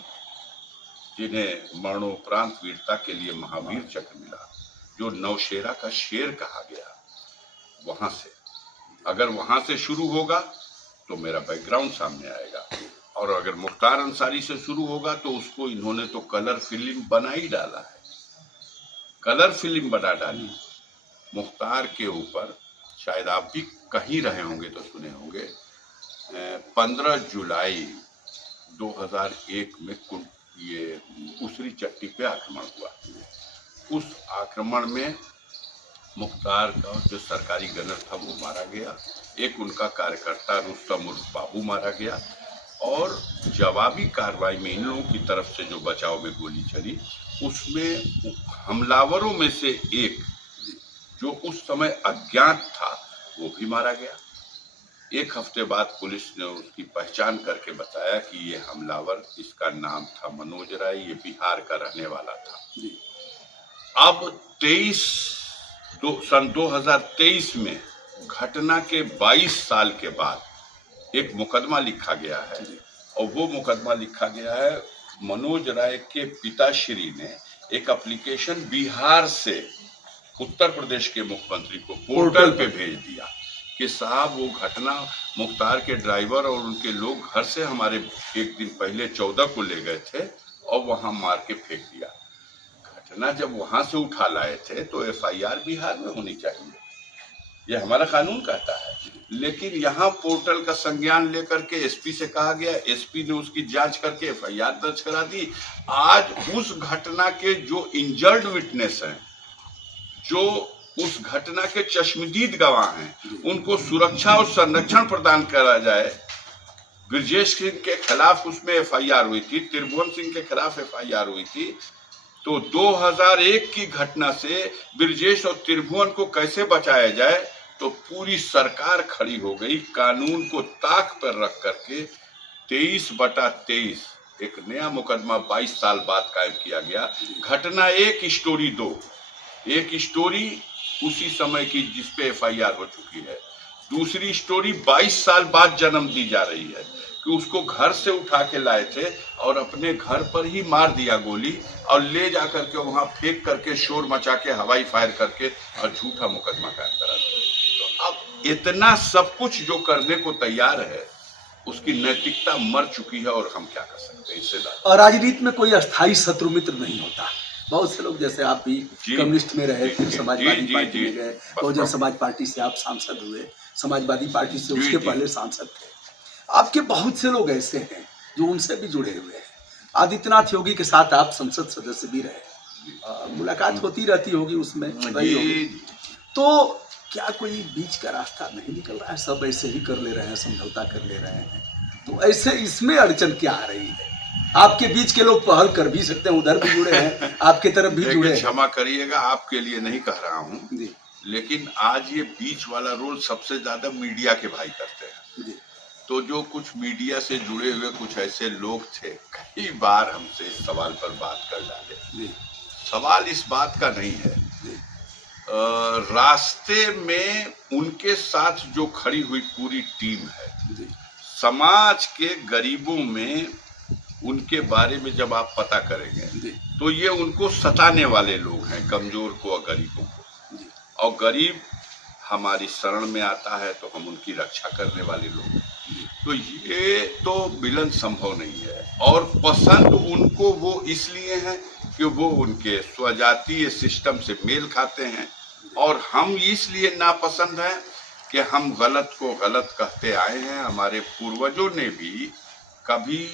जिन्हें मरणोपरांत वीरता के लिए महावीर चक्र मिला, जो नौशेरा का शेर कहा गया, वहां से अगर वहां से शुरू होगा तो मेरा बैकग्राउंड सामने आएगा, और अगर मुख्तार अंसारी से शुरू होगा तो उसको इन्होंने तो कलर फिल्म बना ही डाला है, कलर फिल्म बना डाली मुख्तार के ऊपर। शायद आप भी कहीं रहे होंगे तो सुने होंगे, 15 जुलाई 2001 में ये उसरी चट्टी पे आक्रमण हुआ। उस आक्रमण में मुख्तार का जो सरकारी गनर था वो मारा गया, एक उनका कार्यकर्ता रुस्तम उर्फ बाबू मारा गया, और जवाबी कार्रवाई में इन लोगों की तरफ से जो बचाव में गोली चली उसमें हमलावरों में से एक जो उस समय अज्ञात था वो भी मारा गया। एक हफ्ते बाद पुलिस ने उसकी पहचान करके बताया कि ये हमलावर, इसका नाम था मनोज राय, ये बिहार का रहने वाला था। अब सन 2023 में घटना के 22 साल के बाद एक मुकदमा लिखा गया है, और वो मुकदमा लिखा गया है मनोज राय के पिताश्री ने एक एप्लीकेशन बिहार से उत्तर प्रदेश के मुख्यमंत्री को पोर्टल पे भेज दिया कि साहब वो घटना मुख्तार के ड्राइवर और उनके लोग घर से हमारे एक दिन पहले 14 को ले गए थे और वहां मार के फेंक दिया। घटना जब वहां से उठा लाए थे तो एफआईआर बिहार में होनी चाहिए, ये हमारा कानून कहता है, लेकिन यहाँ पोर्टल का संज्ञान लेकर के एसपी से कहा गया, एसपी ने उसकी जांच करके एफआईआर दर्ज करा दी। आज उस घटना के जो इंजर्ड विटनेस हैं, जो उस घटना के चश्मदीद गवाह हैं, उनको सुरक्षा और संरक्षण प्रदान करा जाए। ब्रजेश सिंह के खिलाफ उसमें एफआईआर हुई थी, त्रिभुवन सिंह के खिलाफ एफआईआर हुई थी, तो 2001 की घटना से ब्रजेश और त्रिभुवन को कैसे बचाया जाए, तो पूरी सरकार खड़ी हो गई कानून को ताक पर रख करके। 23/23 एक नया मुकदमा 22 साल बाद कायम किया गया। घटना एक स्टोरी दो, एक स्टोरी उसी समय की जिसपे एफआईआर हो चुकी है, दूसरी स्टोरी 22 साल बाद जन्म दी जा रही है कि उसको घर से उठा के लाए थे और अपने घर पर ही मार दिया गोली, और ले जा करके वहां फेंक करके शोर मचा के हवाई फायर करके और झूठा मुकदमा कायम करा दिया। तो अब इतना सब कुछ जो करने को तैयार है, उसकी नैतिकता मर चुकी है, और हम क्या कर सकते हैं इससे ज्यादा। और राजनीति में कोई अस्थाई शत्रु मित्र नहीं होता। बहुत से लोग, जैसे आप भी कम्युनिस्ट में रहे, फिर समाजवादी पार्टी में गए, बहुजन समाज पार्टी से आप सांसद हुए, समाजवादी पार्टी से उसके पहले सांसद थे। आपके बहुत से लोग ऐसे हैं जो उनसे भी जुड़े हुए हैं। आदित्यनाथ योगी के साथ आप संसद सदस्य भी रहे, मुलाकात होती रहती होगी, उसमें रही होगी। तो क्या कोई बीच का रास्ता नहीं निकल रहा है? सब ऐसे ही कर ले रहे हैं, समझौता कर ले रहे हैं, तो ऐसे इसमें अड़चन क्या आ रही है? आपके बीच के लोग पहल कर भी सकते हैं, उधर भी जुड़े हैं, आपके तरफ भी जुड़े हैं। क्षमा करिएगा, आपके लिए नहीं कह रहा हूँ, लेकिन आज ये बीच वाला रोल सबसे ज्यादा मीडिया के भाई करते हैं। तो जो कुछ मीडिया से जुड़े हुए कुछ ऐसे लोग थे, कई बार हमसे इस सवाल पर बात कर डाले। सवाल इस बात का नहीं है, रास्ते में उनके साथ जो खड़ी हुई पूरी टीम है, समाज के गरीबों में उनके बारे में जब आप पता करेंगे तो ये उनको सताने वाले लोग हैं, कमजोर को और गरीबों को। और गरीब हमारी शरण में आता है तो हम उनकी रक्षा करने वाले लोग हैं। तो ये तो मिलन संभव नहीं है, और पसंद उनको वो इसलिए है कि वो उनके स्वजातीय सिस्टम से मेल खाते हैं, और हम इसलिए नापसंद हैं कि हम गलत को गलत कहते आए हैं। हमारे पूर्वजों ने भी कभी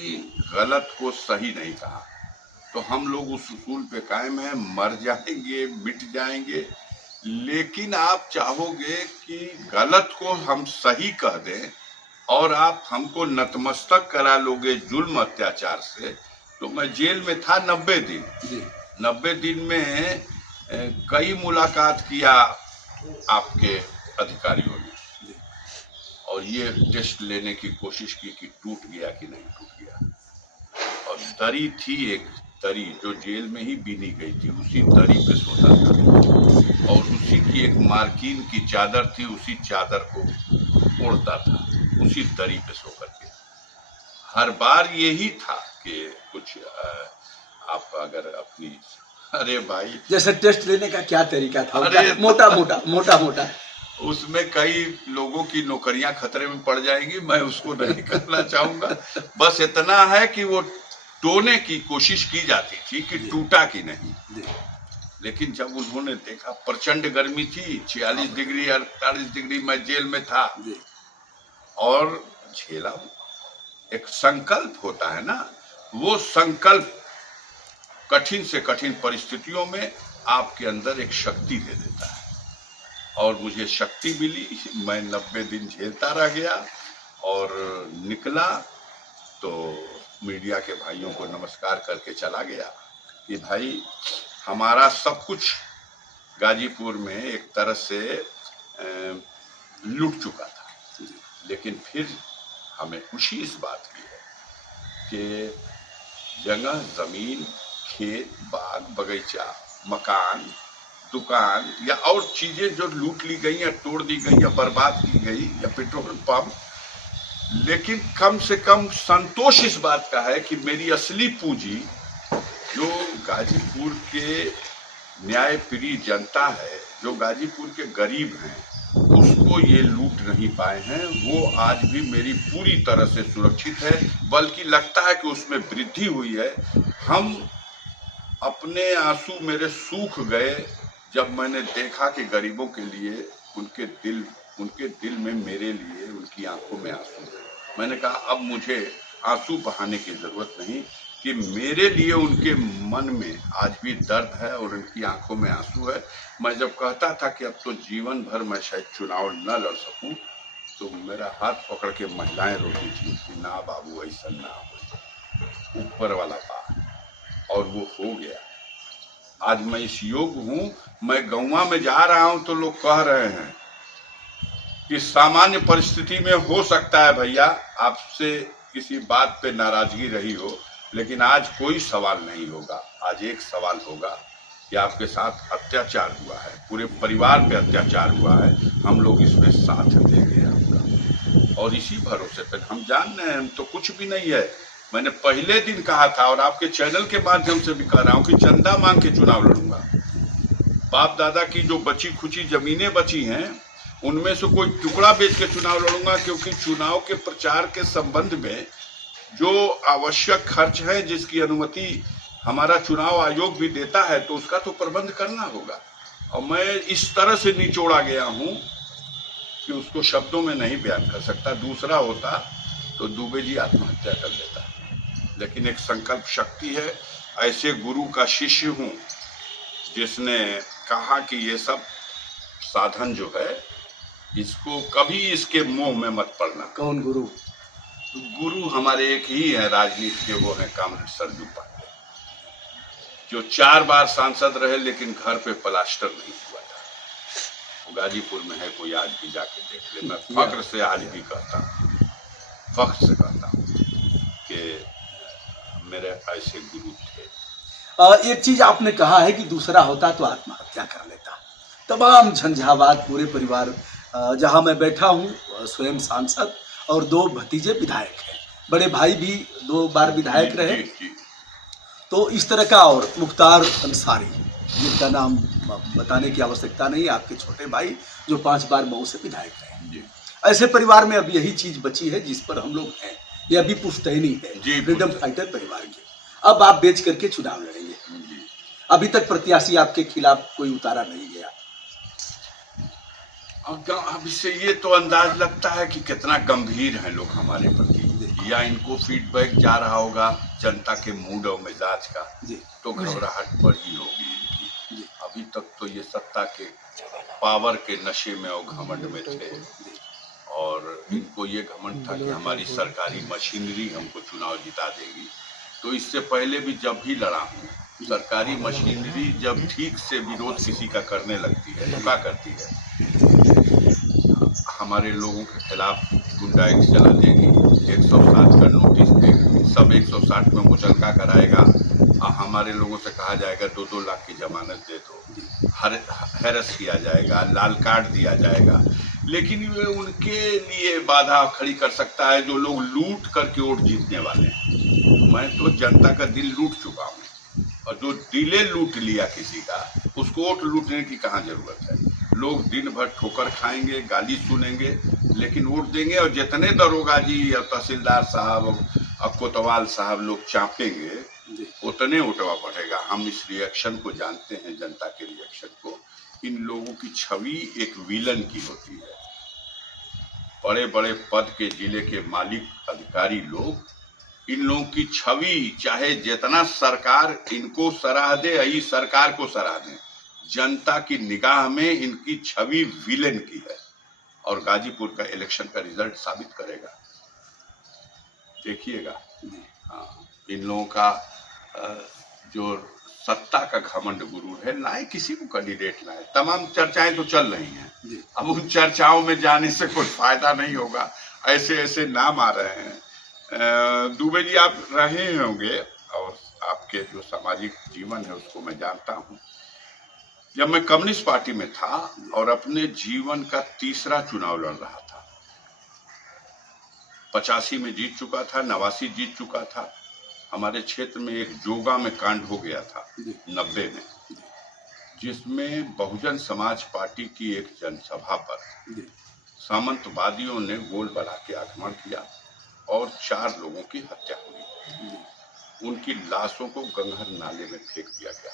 गलत को सही नहीं कहा, तो हम लोग उस उसूल पे कायम हैं। मर जाएंगे, मिट जाएंगे, लेकिन आप चाहोगे कि गलत को हम सही कह दें और आप हमको नतमस्तक करा लोगे जुल्म अत्याचार से। तो मैं जेल में था 90 दिन। 90 दिन में कई मुलाकात किया आपके अधिकारियों ने, और ये टेस्ट लेने की कोशिश की कि टूट गया कि नहीं टूट गया। और दरी थी, एक दरी जो जेल में ही बीनी गई थी, उसी दरी पे सोता था, और उसी की एक मार्किन की चादर थी, उसी चादर को ओढ़ता था। उसी दरी पे सो करके। हर बार यही था कि कुछ आप अगर अपनी, अरे भाई जैसे टेस्ट लेने का क्या तरीका था? अरे मोटा उसमें कई लोगों की नौकरियां खतरे में पड़ जाएंगी, मैं उसको नहीं करना चाहूंगा। बस इतना है कि वो टोने की कोशिश की जाती थी कि टूटा कि नहीं, लेकिन जब उन्होंने देखा प्रचंड गर्मी थी, 46 डिग्री 48 डिग्री, मैं जेल में था और झेला। एक संकल्प होता है ना, वो संकल्प कठिन से कठिन परिस्थितियों में आपके अंदर एक शक्ति दे देता है, और मुझे शक्ति मिली। मैं 90 दिन झेलता रह गया और निकला तो मीडिया के भाइयों को नमस्कार करके चला गया कि भाई हमारा सब कुछ गाजीपुर में एक तरह से लूट चुका था, लेकिन फिर हमें खुशी इस बात की है कि जगह, जमीन, खेत, बाग, बगीचा, मकान, दुकान या और चीजें जो लूट ली गई या तोड़ दी गई या बर्बाद की गई या पेट्रोल पंप, लेकिन कम से कम संतोष इस बात का है कि मेरी असली पूंजी जो गाजीपुर के न्यायप्रिय जनता है, जो गाजीपुर के गरीब हैं, उसको ये लूट नहीं पाए हैं। वो आज भी मेरी पूरी तरह से सुरक्षित है, बल्कि लगता है कि उसमें वृद्धि हुई है। हम अपने आंसू मेरे सूख गए जब मैंने देखा कि गरीबों के लिए उनके दिल में, मेरे लिए उनकी आंखों में आंसू है। मैंने कहा अब मुझे आंसू बहाने की जरूरत नहीं, कि मेरे लिए उनके मन में आज भी दर्द है और उनकी आंखों में आंसू है। मैं जब कहता था कि अब तो जीवन भर मैं शायद चुनाव न लड़ सकूं, तो मेरा हाथ पकड़ के महिलाएं रोती थी कि ना बाबू ऐसा ना हो, ऊपर वाला था, और वो हो गया। आज मैं इस योग हूं, मैं गौवा में जा रहा हूं तो लोग कह रहे हैं कि सामान्य परिस्थिति में हो सकता है भैया आपसे किसी बात पे नाराजगी रही हो, लेकिन आज कोई सवाल नहीं होगा। आज एक सवाल होगा कि आपके साथ अत्याचार हुआ है, पूरे परिवार पे अत्याचार हुआ है, हम लोग इसमें साथ देंगे आपका। और इसी भरोसे पर हम जान रहे हैं, हम तो कुछ भी नहीं है। मैंने पहले दिन कहा था और आपके चैनल के माध्यम से भी कह रहा हूं कि चंदा मांग के चुनाव लड़ूंगा। बाप दादा की जो बची खुची जमीनें बची हैं, उनमें से कोई टुकड़ा बेच के चुनाव लड़ूंगा, क्योंकि चुनाव के प्रचार के संबंध में जो आवश्यक खर्च है, जिसकी अनुमति हमारा चुनाव आयोग भी देता है, तो उसका तो प्रबंध करना होगा। और मैं इस तरह से निचोड़ा गया हूं कि उसको शब्दों में नहीं बयान कर सकता। दूसरा होता तो दुबे जी आत्महत्या कर लेता, लेकिन एक संकल्प शक्ति है। ऐसे गुरु का शिष्य हूं जिसने कहा कि ये सब साधन जो है, इसको कभी इसके मोह में मत पड़ना। कौन गुरु? गुरु हमारे एक ही है राजनीति के, वो है कामरेड सरजू पांडे, जो 4 बार सांसद रहे लेकिन घर पे प्लास्टर नहीं हुआ था। वो गाजीपुर में है, कोई आज भी जाके देख ले। मैं फख्र से आज भी कहता हूँ, फख्र से कहता हूँ कि मेरे ऐसे गुरु थे। एक चीज आपने कहा है कि दूसरा होता तो आत्महत्या कर लेता। तमाम झंझावात पूरे परिवार, जहां मैं बैठा हूं, स्वयं सांसद और 2 भतीजे विधायक हैं, बड़े भाई भी 2 बार विधायक रहे। तो इस तरह का, और मुख्तार अंसारी, जिनका नाम बताने की आवश्यकता नहीं, आपके छोटे भाई जो 5 बार मऊ से विधायक रहे। ऐसे परिवार में अब यही चीज बची है जिस पर हम लोग हैं। ये अभी पुश्तैनी है फ्रीडम फाइटर परिवार की। अब आप बेच करके चुनाव लड़ेंगे। अभी तक प्रत्याशी आपके खिलाफ कोई उतारा नहीं गया। अब इससे ये तो अंदाज लगता है कि कितना गंभीर हैं लोग हमारे प्रति, या इनको फीडबैक जा रहा होगा जनता के मूड और मिजाज का, तो घबराहट बढ़ी होगी इनकी। अभी तक तो ये सत्ता के पावर के नशे में और घमंड में थे, और इनको ये घमंड था कि हमारी सरकारी मशीनरी हमको चुनाव जिता देगी। तो इससे पहले भी जब भी लड़ा हूँ, सरकारी मशीनरी जब ठीक से विरोध किसी का करने लगती है तो क्या करती है, हमारे लोगों के खिलाफ गुंडाइश चला देगी, 160 का नोटिस देगी, सब 160 में मुचलका कराएगा, और हमारे लोगों से कहा जाएगा 2-2 लाख की जमानत दे दो, हैरेस किया जाएगा, लाल कार्ड दिया जाएगा। लेकिन वे उनके लिए बाधा खड़ी कर सकता है जो लोग लूट करके वोट जीतने वाले हैं। मैं तो जनता का दिल लूट चुका हूँ, और जो दिले लूट लिया किसी का, उसको वोट लूटने की कहाँ जरूरत है। लोग दिन भर ठोकर खाएंगे, गाली सुनेंगे, लेकिन वोट देंगे। और जितने दरोगा जी और तहसीलदार साहब और कोतवाल साहब लोग चापेंगे, उतने वोटवा बढ़ेगा। हम इस रिएक्शन को जानते हैं, जनता के रिएक्शन को। इन लोगों की छवि एक विलन की होती है। बड़े बड़े पद के जिले के मालिक अधिकारी लोग, इन लोगों की छवि, चाहे जितना सरकार इनको सराह दे, यही सरकार को सराह दे, जनता की निगाह में इनकी छवि विलेन की है। और गाजीपुर का इलेक्शन का रिजल्ट साबित करेगा, देखिएगा। हाँ, इन लोगों का जो सत्ता का घमंड गुरूर है, लाए किसी को कैंडिडेट लाए। तमाम चर्चाएं तो चल रही हैं, अब उन चर्चाओं में जाने से कोई फायदा नहीं होगा। ऐसे ऐसे नाम आ रहे हैं। दुबे जी, आप रहे होंगे और आपके जो सामाजिक जीवन है उसको मैं जानता हूँ। जब मैं कम्युनिस्ट पार्टी में था और अपने जीवन का तीसरा चुनाव लड़ रहा था, 85 में जीत चुका था, 89 जीत चुका था। हमारे क्षेत्र में एक जोगा में कांड हो गया था 90 में, जिसमें बहुजन समाज पार्टी की एक जनसभा पर सामंतवादियों ने गोल बना के आक्रमण किया और 4 लोगों की हत्या हुई। उनकी लाशों को गंगहर नाले में फेंक दिया गया।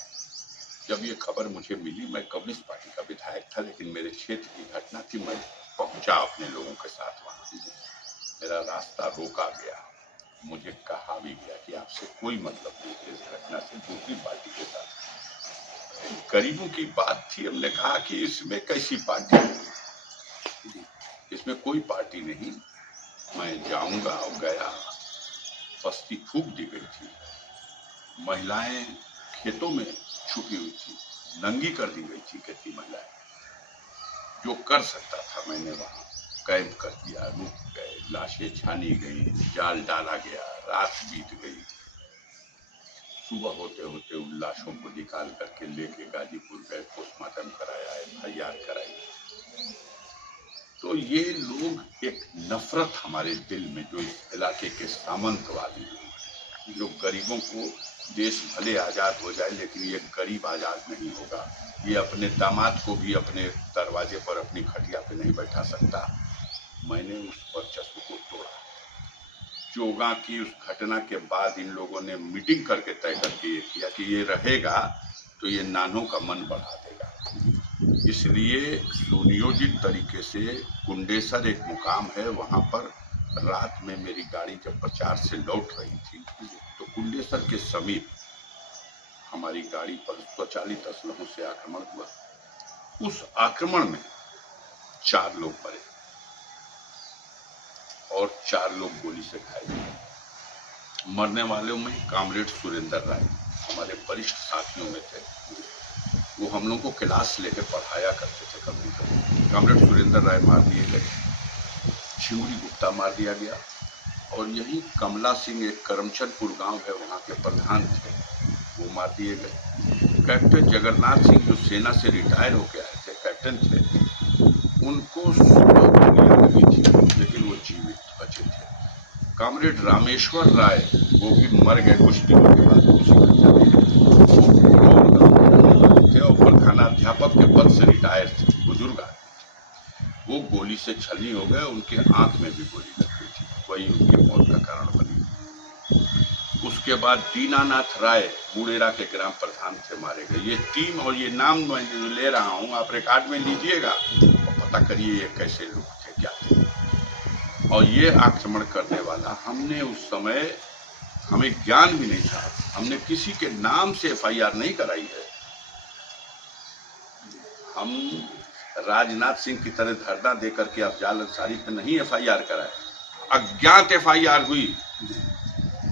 जब ये खबर मुझे मिली, मैं कम्युनिस्ट पार्टी का विधायक था, लेकिन मेरे क्षेत्र की घटना थी। मैं पहुंचा अपने लोगों के साथ वहां, मेरा रास्ता रोका गया। मुझे कहा भी गया कि आपसे कोई मतलब नहीं है इस घटना से, दूसरी पार्टी के साथ। गरीबों की बात थी। हमने कहा कि इसमें कैसी पार्टी है, इसमें कोई पार्टी नहीं, मैं जाऊंगा। और गया, बस्ती फूंक दी गई थी, महिलाएं खेतों में छुपी हुई थी, नंगी कर दी गई थी खेती महिलाएं। जो कर सकता था मैंने वहां कैंप कर दिया, रुक गए, लाशें छानी गई, जाल डाला गया, रात बीत गई। सुबह होते होते उन लाशों को निकाल करके लेके गाजीपुर गए, पोस्टमार्टम कराया, FIR कराई। तो ये लोग, एक नफरत हमारे दिल में, जो इस इलाके के सामंतवादी लोग, जो गरीबों को, देश भले आजाद हो जाए लेकिन ये गरीब आजाद नहीं होगा। ये अपने दामाद को भी अपने दरवाजे पर अपनी खटिया पे नहीं बैठा सकता। मैंने उस वर्चस्व को तोड़ा। जोगा की उस घटना के बाद इन लोगों ने मीटिंग करके तय करके ये किया कि ये रहेगा तो ये नानों का मन बढ़ा देगा। इसलिए सुनियोजित तरीके से कुंडेसर एक मुकाम है, वहां पर रात में मेरी गाड़ी जब प्रचार से लौट रही थी तो कुंडेसर के समीप हमारी गाड़ी पर स्वचालित असलहों से आक्रमण हुआ। उस आक्रमण में 4 लोग मरे और 4 लोग गोली से घायल हुए। मरने वालों में कामरेड सुरेंद्र राय हमारे वरिष्ठ साथियों में थे। वो हम लोगों को क्लास लेकर पढ़ाया करते थे। कभी कामरेड सुरेंद्र राय मार दिए गए, शिवरी गुप्ता मार दिया गया, और यही कमला सिंह, एक करमचंदपुर गांव है, वहां के प्रधान थे, वो मार दिए गए। कैप्टन जगन्नाथ सिंह जो सेना से रिटायर होकर आए थे, कैप्टन थे, उनको 16 गोलियां लगी थी लेकिन वो जीवित बचे थे। कामरेड रामेश्वर राय वो भी मर गए कुछ दिनों के बाद। वो थे और प्रधानाध्यापक के पद से रिटायर थे, बुजुर्ग आदमी। वो गोली से छलनी हो गए, उनके आंख में भी गोली लग गई थी, वही उनकी मौत का कारण बनी। उसके बाद दीनानाथ राय मुड़ेरा के ग्राम प्रधान थे, मारे गए। ये टीम, और ये नाम मैं ले रहा हूं, आप रिकॉर्ड में लीजिएगा और पता करिए ये कैसे लोग थे, क्या थे। और ये आक्रमण करने वाला, हमने उस समय, हमें ज्ञान भी नहीं था, हमने किसी के नाम से FIR नहीं कराई है। हम राजनाथ सिंह की तरह धरना देकर के अफजाल अंसारी पे नहीं FIR कराए, अज्ञात FIR हुई।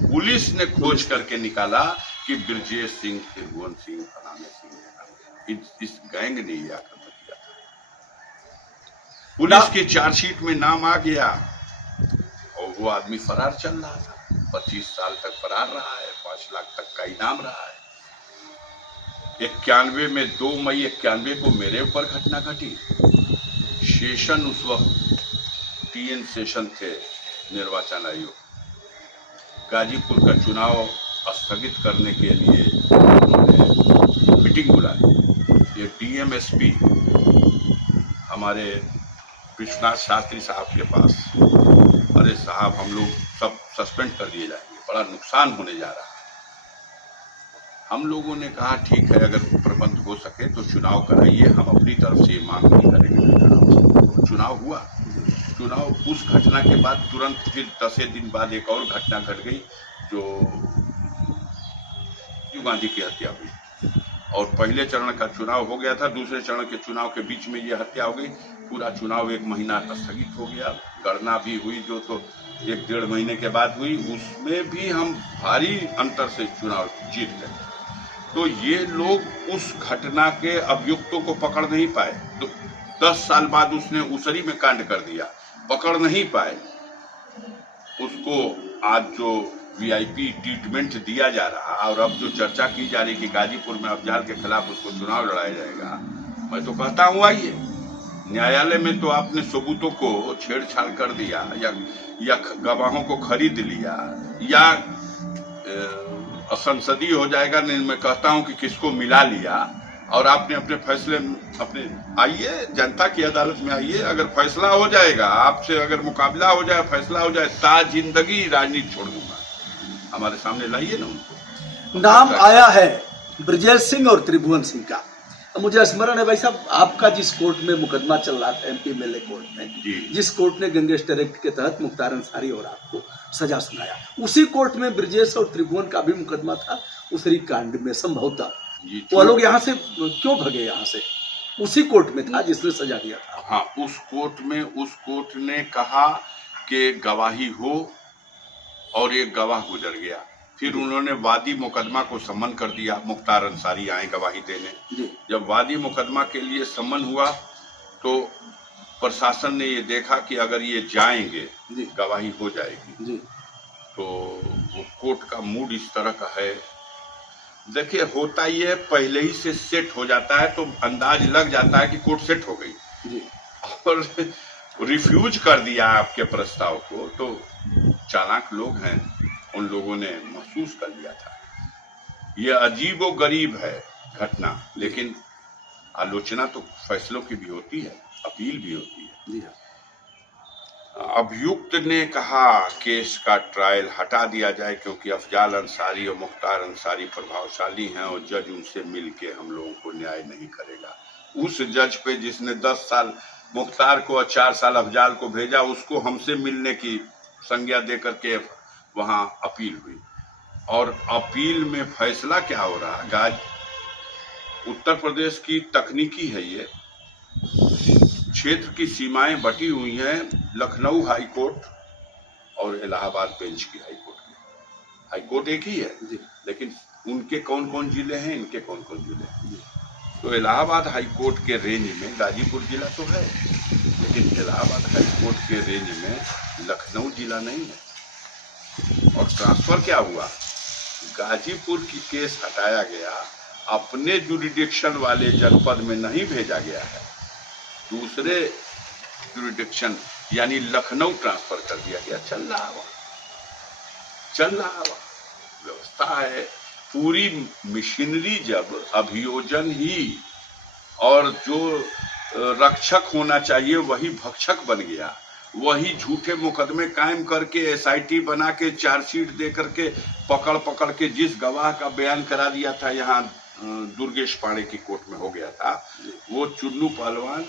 पुलिस ने खोज करके निकाला कि ब्रजेश सिंह, त्रिभुवन सिंह, फलाने सिंह, इस गैंग ने ये आक्रमण किया था। पुलिस की चार्जशीट में नाम आ गया और वो आदमी फरार चल रहा था। 25 साल तक फरार रहा है, 5 लाख तक का इनाम रहा है। 91 में 2 मई 91 को मेरे ऊपर घटना घटी। सेशन उस वक्त TN सेशन थे निर्वाचन आयोग। गाजीपुर का चुनाव स्थगित करने के लिए उन्होंने मीटिंग बुलाई। ये DMSP हमारे विश्वनाथ शास्त्री साहब के पास, अरे साहब हम लोग सब सस्पेंड कर दिए जाएंगे, बड़ा नुकसान होने जा रहा है। हम लोगों ने कहा ठीक है, अगर प्रबंध हो सके तो चुनाव कराइए, हम अपनी तरफ से मांग नहीं करेंगे। तो चुनाव हुआ। चुनाव उस घटना के बाद तुरंत फिर 10 दिन बाद एक और घटना घट गई, जो राजीव गांधी की हत्या हुई। और पहले चरण का चुनाव हो गया था, दूसरे चरण के चुनाव के बीच में ये हत्या हो गई। पूरा चुनाव 1 महीना स्थगित हो गया। गणना भी हुई जो तो 1-1.5 महीने के बाद हुई, उसमें भी हम भारी अंतर से चुनाव जीत गए। तो ये लोग उस घटना के अभियुक्तों को पकड़ नहीं पाए। तो 10 साल बाद उसने उसरी में कांड कर दिया, पकड़ नहीं पाए उसको। आज जो VIP ट्रीटमेंट दिया जा रहा और अब जो चर्चा की जा रही कि गाजीपुर में अफजाल के खिलाफ उसको चुनाव लड़ाया जाएगा, मैं तो कहता हूँ आइए, न्यायालय में तो आपने सबूतों को छेड़छाड़ कर दिया या गवाहों को खरीद लिया या असंसदीय हो जाएगा। नहीं, मैं कहता हूं कि किसको मिला लिया और आपने अपने फैसले अपने आइए, जनता की अदालत में आइए। अगर फैसला हो जाएगा, आपसे अगर मुकाबला हो जाए, फैसला हो जाए, सारी जिंदगी राजनीति छोड़ दूंगा। हमारे सामने लाइए ना उनको। नाम आया है ब्रजेश सिंह और त्रिभुवन सिंह का। मुझे स्मरण है भाई साहब, आपका जिस कोर्ट में मुकदमा चल रहा था MP MLA कोर्ट में, जिस कोर्ट ने गैंगस्टर एक्ट के तहत मुख्तार अंसारी और आपको सजा सुनाया, उसी कोर्ट में ब्रजेश और त्रिभुवन का भी मुकदमा था उसरी कांड में संभवतः। वो लोग यहाँ से क्यों भगे? यहाँ से उसी कोर्ट में था जिसने सजा दिया था। हाँ, उस कोर्ट ने कहा कि गवाही हो और एक गवाह गुजर गया। फिर उन्होंने वादी मुकदमा को सम्मन कर दिया, मुख्तार अंसारी आए गवाही देने। जब वादी मुकदमा के लिए सम्मन हुआ तो प्रशासन ने ये देखा कि अगर ये जाएंगे गवाही हो जाएगी। तो वो कोर्ट का मूड इस तरह का है। देखिए, होता ये पहले ही से सेट हो जाता है तो अंदाज लग जाता है कि कोर्ट सेट हो गई और रिफ्यूज कर दिया आपके प्रस्ताव को। तो चालाक लोग हैं, उन लोगों ने महसूस कर लिया था। ये अजीबो गरीब है घटना, लेकिन आलोचना तो फैसलों की भी होती है, अपील भी होती है। अभियुक्त ने कहा केस का ट्रायल हटा दिया जाए क्योंकि अफजाल अंसारी और मुख्तार अंसारी प्रभावशाली हैं और जज उनसे मिलके हम लोगों को न्याय नहीं करेगा। उस जज पे जिसने 10 साल मुख्तार को और 4 साल अफजाल को भेजा, उसको हमसे मिलने की संज्ञा देकर के वहां अपील हुई। और अपील में फैसला क्या हो रहा? उत्तर प्रदेश की तकनीकी है ये, क्षेत्र की सीमाएं बटी हुई हैं लखनऊ हाई कोर्ट और इलाहाबाद बेंच की हाई कोर्ट की। हाई कोर्ट एक ही है, लेकिन उनके कौन कौन जिले हैं, इनके कौन कौन जिले हैं। तो इलाहाबाद हाई कोर्ट के रेंज में गाजीपुर जिला तो है, लेकिन इलाहाबाद हाई कोर्ट के रेंज में लखनऊ जिला नहीं है। और ट्रांसफर क्या हुआ? गाजीपुर की केस हटाया गया, अपने जुरिडिक्शन वाले जनपद में नहीं भेजा गया है, दूसरे जुरिडिक्शन यानी लखनऊ ट्रांसफर कर दिया गया। चल रहा व्यवस्था है पूरी मशीनरी। जब अभियोजन ही और जो रक्षक होना चाहिए वही भक्षक बन गया, वही झूठे मुकदमे कायम करके SIT बना के चार्जशीट दे करके पकड़ के जिस गवाह का बयान करा दिया था, यहाँ दुर्गेश पांडे की कोर्ट में हो गया था, वो चुन्नू पहलवान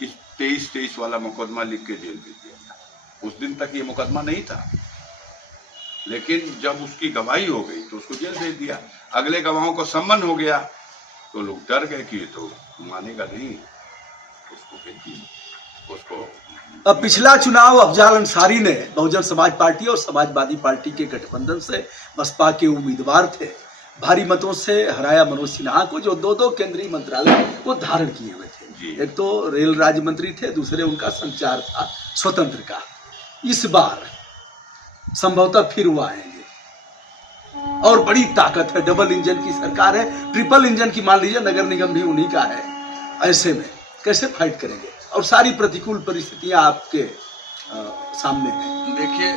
इस 23 वाला मुकदमा लिख के जेल भेज दिया था। उस दिन तक ये मुकदमा नहीं था, लेकिन जब उसकी गवाही हो गई तो उसको जेल भेज दिया। अगले गवाहों को सम्मन हो गया तो लोग डर गए कि ये तो मानेगा नहीं, उसको भेज दिया। उसको अब पिछला चुनाव अफजाल अंसारी ने बहुजन समाज पार्टी और समाजवादी पार्टी के गठबंधन से बसपा के उम्मीदवार थे, भारी मतों से हराया मनोज सिन्हा को, जो 2 केंद्रीय मंत्रालय को धारण किए हुए थे। एक तो रेल राज्य मंत्री थे, दूसरे उनका संचार था स्वतंत्र का। इस बार संभवतः फिर वो आएंगे और बड़ी ताकत है, डबल इंजन की सरकार है, ट्रिपल इंजन की मान लीजिए नगर निगम भी उन्हीं का है। ऐसे में कैसे फाइट करेंगे? और सारी प्रतिकूल परिस्थितियां आपके सामने हैं। देखिए,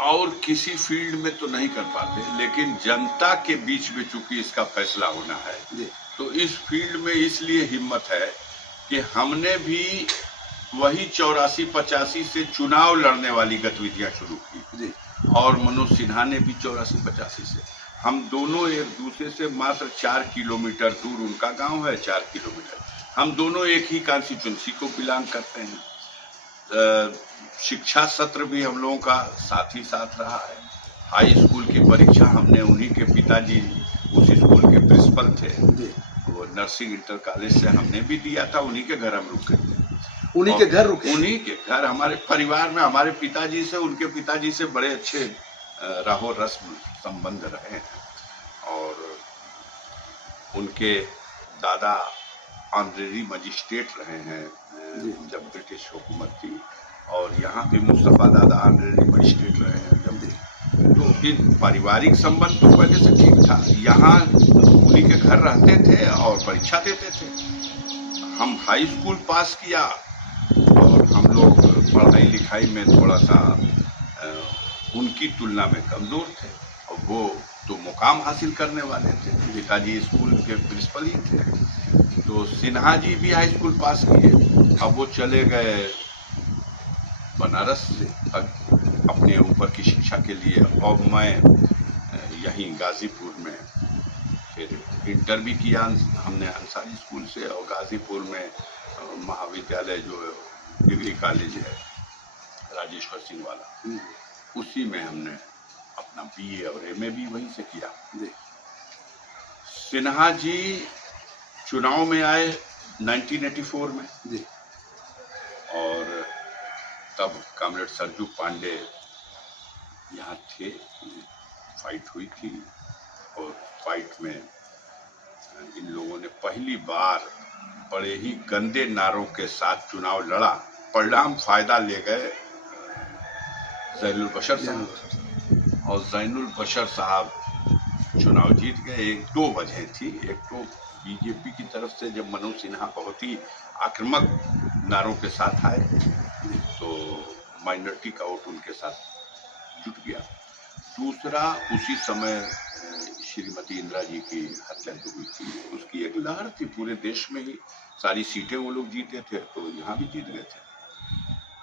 और किसी फील्ड में तो नहीं कर पाते, लेकिन जनता के बीच में चूंकि इसका फैसला होना है, तो इस फील्ड में इसलिए हिम्मत है कि हमने भी वही 84-85 से चुनाव लड़ने वाली गतिविधियां शुरू की, और मनोज सिन्हा ने भी 84-85 से। हम दोनों एक दूसरे से मात्र 4 किलोमीटर दूर, उनका गांव है 4 किलोमीटर, हम दोनों एक ही कॉन्स्टिट्यूंसी को बिलोंग करते हैं। शिक्षा सत्र भी हम लोगों का साथ ही साथ रहा है। हाई स्कूल की परीक्षा हमने, उन्हीं के पिताजी उस स्कूल के प्रिंसिपल थे, वो नर्सिंग इंटर कॉलेज से हमने भी दिया था, उन्हीं के घर हम रुके थे। उन्हीं के घर रुके? उन्हीं के घर। हमारे परिवार में हमारे पिताजी से, उनके पिताजी से बड़े अच्छे राहो रस्म संबंध रहे हैं, और उनके दादा ऑनरेरी मजिस्ट्रेट रहे हैं जब ब्रिटिश हुकूमत थी, और यहाँ भी मुस्तफा दादा ऑनरेरी मजिस्ट्रेट रहे हैं जब। तो इन पारिवारिक संबंध तो पहले से ठीक था। यहाँ उन्हीं के घर रहते थे और परीक्षा देते थे। हम हाई स्कूल पास किया, और हम लोग पढ़ाई लिखाई में थोड़ा सा उनकी तुलना में कमजोर थे, और वो तो मुकाम हासिल करने वाले थे। पिताजी स्कूल के प्रिंसिपल ही थे। तो सिन्हा जी भी हाई स्कूल पास किए, अब वो चले गए बनारस अपने ऊपर की शिक्षा के लिए, और मैं यहीं गाजीपुर में फिर इंटर भी किया हमने अंसारी स्कूल से, और गाजीपुर में महाविद्यालय जो डिग्री कॉलेज है राजेश्वर सिंह वाला, उसी में हमने अपना बीए और एमए भी वहीं से किया। सिन्हा जी चुनाव में आए 1984 में, और तब कॉमरेड सरजू पांडे यहाँ थे। फाइट हुई थी, और फाइट में इन लोगों ने पहली बार बड़े ही गंदे नारों के साथ चुनाव लड़ा। परिणाम फायदा ले गए ज़ैनुल बशर साहब, और ज़ैनुल बशर साहब चुनाव जीत गए। एक दो वजह थी, एक तो बीजेपी की तरफ से जब मनोज सिन्हा बहुत ही आक्रामक नारों के साथ आए, तो माइनॉरिटी का वोट उनके साथ जुट गया। दूसरा, उसी समय श्रीमती इंदिरा जी की हत्या जो हुई थी, उसकी एक लहर थी पूरे देश में ही, सारी सीटें वो लोग जीते थे, तो यहाँ भी जीत गए थे।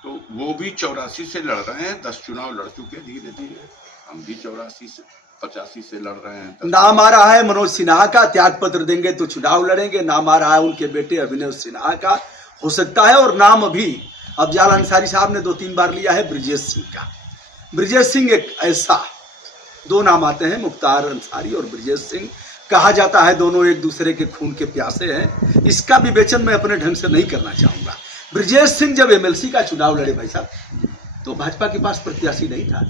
तो वो भी 84 से लड़ रहे हैं, 10 चुनाव लड़ चुके धीरे धीरे। हम भी 84-85 से लड़ रहे हैं। नाम आ रहा है मनोज सिन्हा का, त्याग पत्र देंगे तो चुनाव लड़ेंगे। नाम आ रहा है उनके बेटे अभिनव सिन्हा का, हो सकता है। और नाम अभी अफजाल अंसारी साहब ने 2-3 बार लिया है ब्रजेश सिंह का। ब्रजेश सिंह एक ऐसा, दो नाम आते हैं, मुख्तार अंसारी और ब्रजेश सिंह। कहा जाता है दोनों एक दूसरे के खून के प्यासे हैं। इसका विवेचन मैं अपने ढंग से नहीं करना चाहूंगा। ब्रजेश सिंह जब एमएलसी का चुनाव लड़े भाई साहब, तो भाजपा के पास प्रत्याशी नहीं था।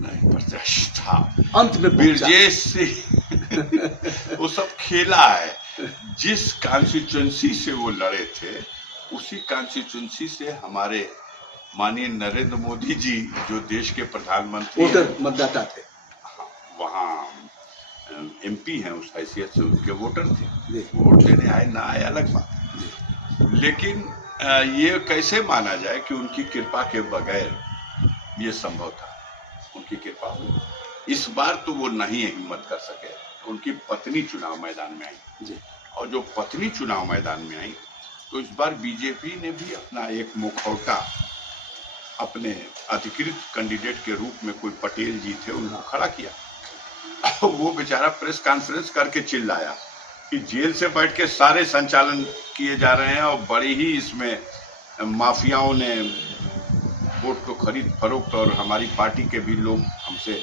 नहीं, प्रत्याशी था अंत में ब्रजेश सिंह। वो सब खेला है। जिस कॉन्स्टिट्यूंसी से वो लड़े थे, उसी कॉन्स्टिट्यूंसी से हमारे माननीय नरेंद्र मोदी जी, जो देश के प्रधानमंत्री मतदाता थे, वहाँ एमपी हैं, उस हैसियत से उनके वोटर थे। वोट देने आए ना आए अलग बात, लेकिन ये कैसे माना जाए कि उनकी कृपा के बगैर ये संभव था। उनकी कृपा हुई। इस बार तो वो नहीं हिम्मत कर सके। उनकी पत्नी चुनाव मैदान में आई, और जो पत्नी चुनाव मैदान में आई, तो इस बार बीजेपी ने भी अपना एक मुखौटा अपने अधिकृत कैंडिडेट के रूप में, कोई पटेल जी थे, उनको खड़ा किया। वो बेचारा प्रेस कॉन्फ्रेंस करके चिल्लाया कि जेल से बैठ के सारे संचालन किए जा रहे हैं, और बड़ी ही इसमें माफियाओं ने वोट को खरीद फरोख्त, और हमारी पार्टी के भी लोग हमसे,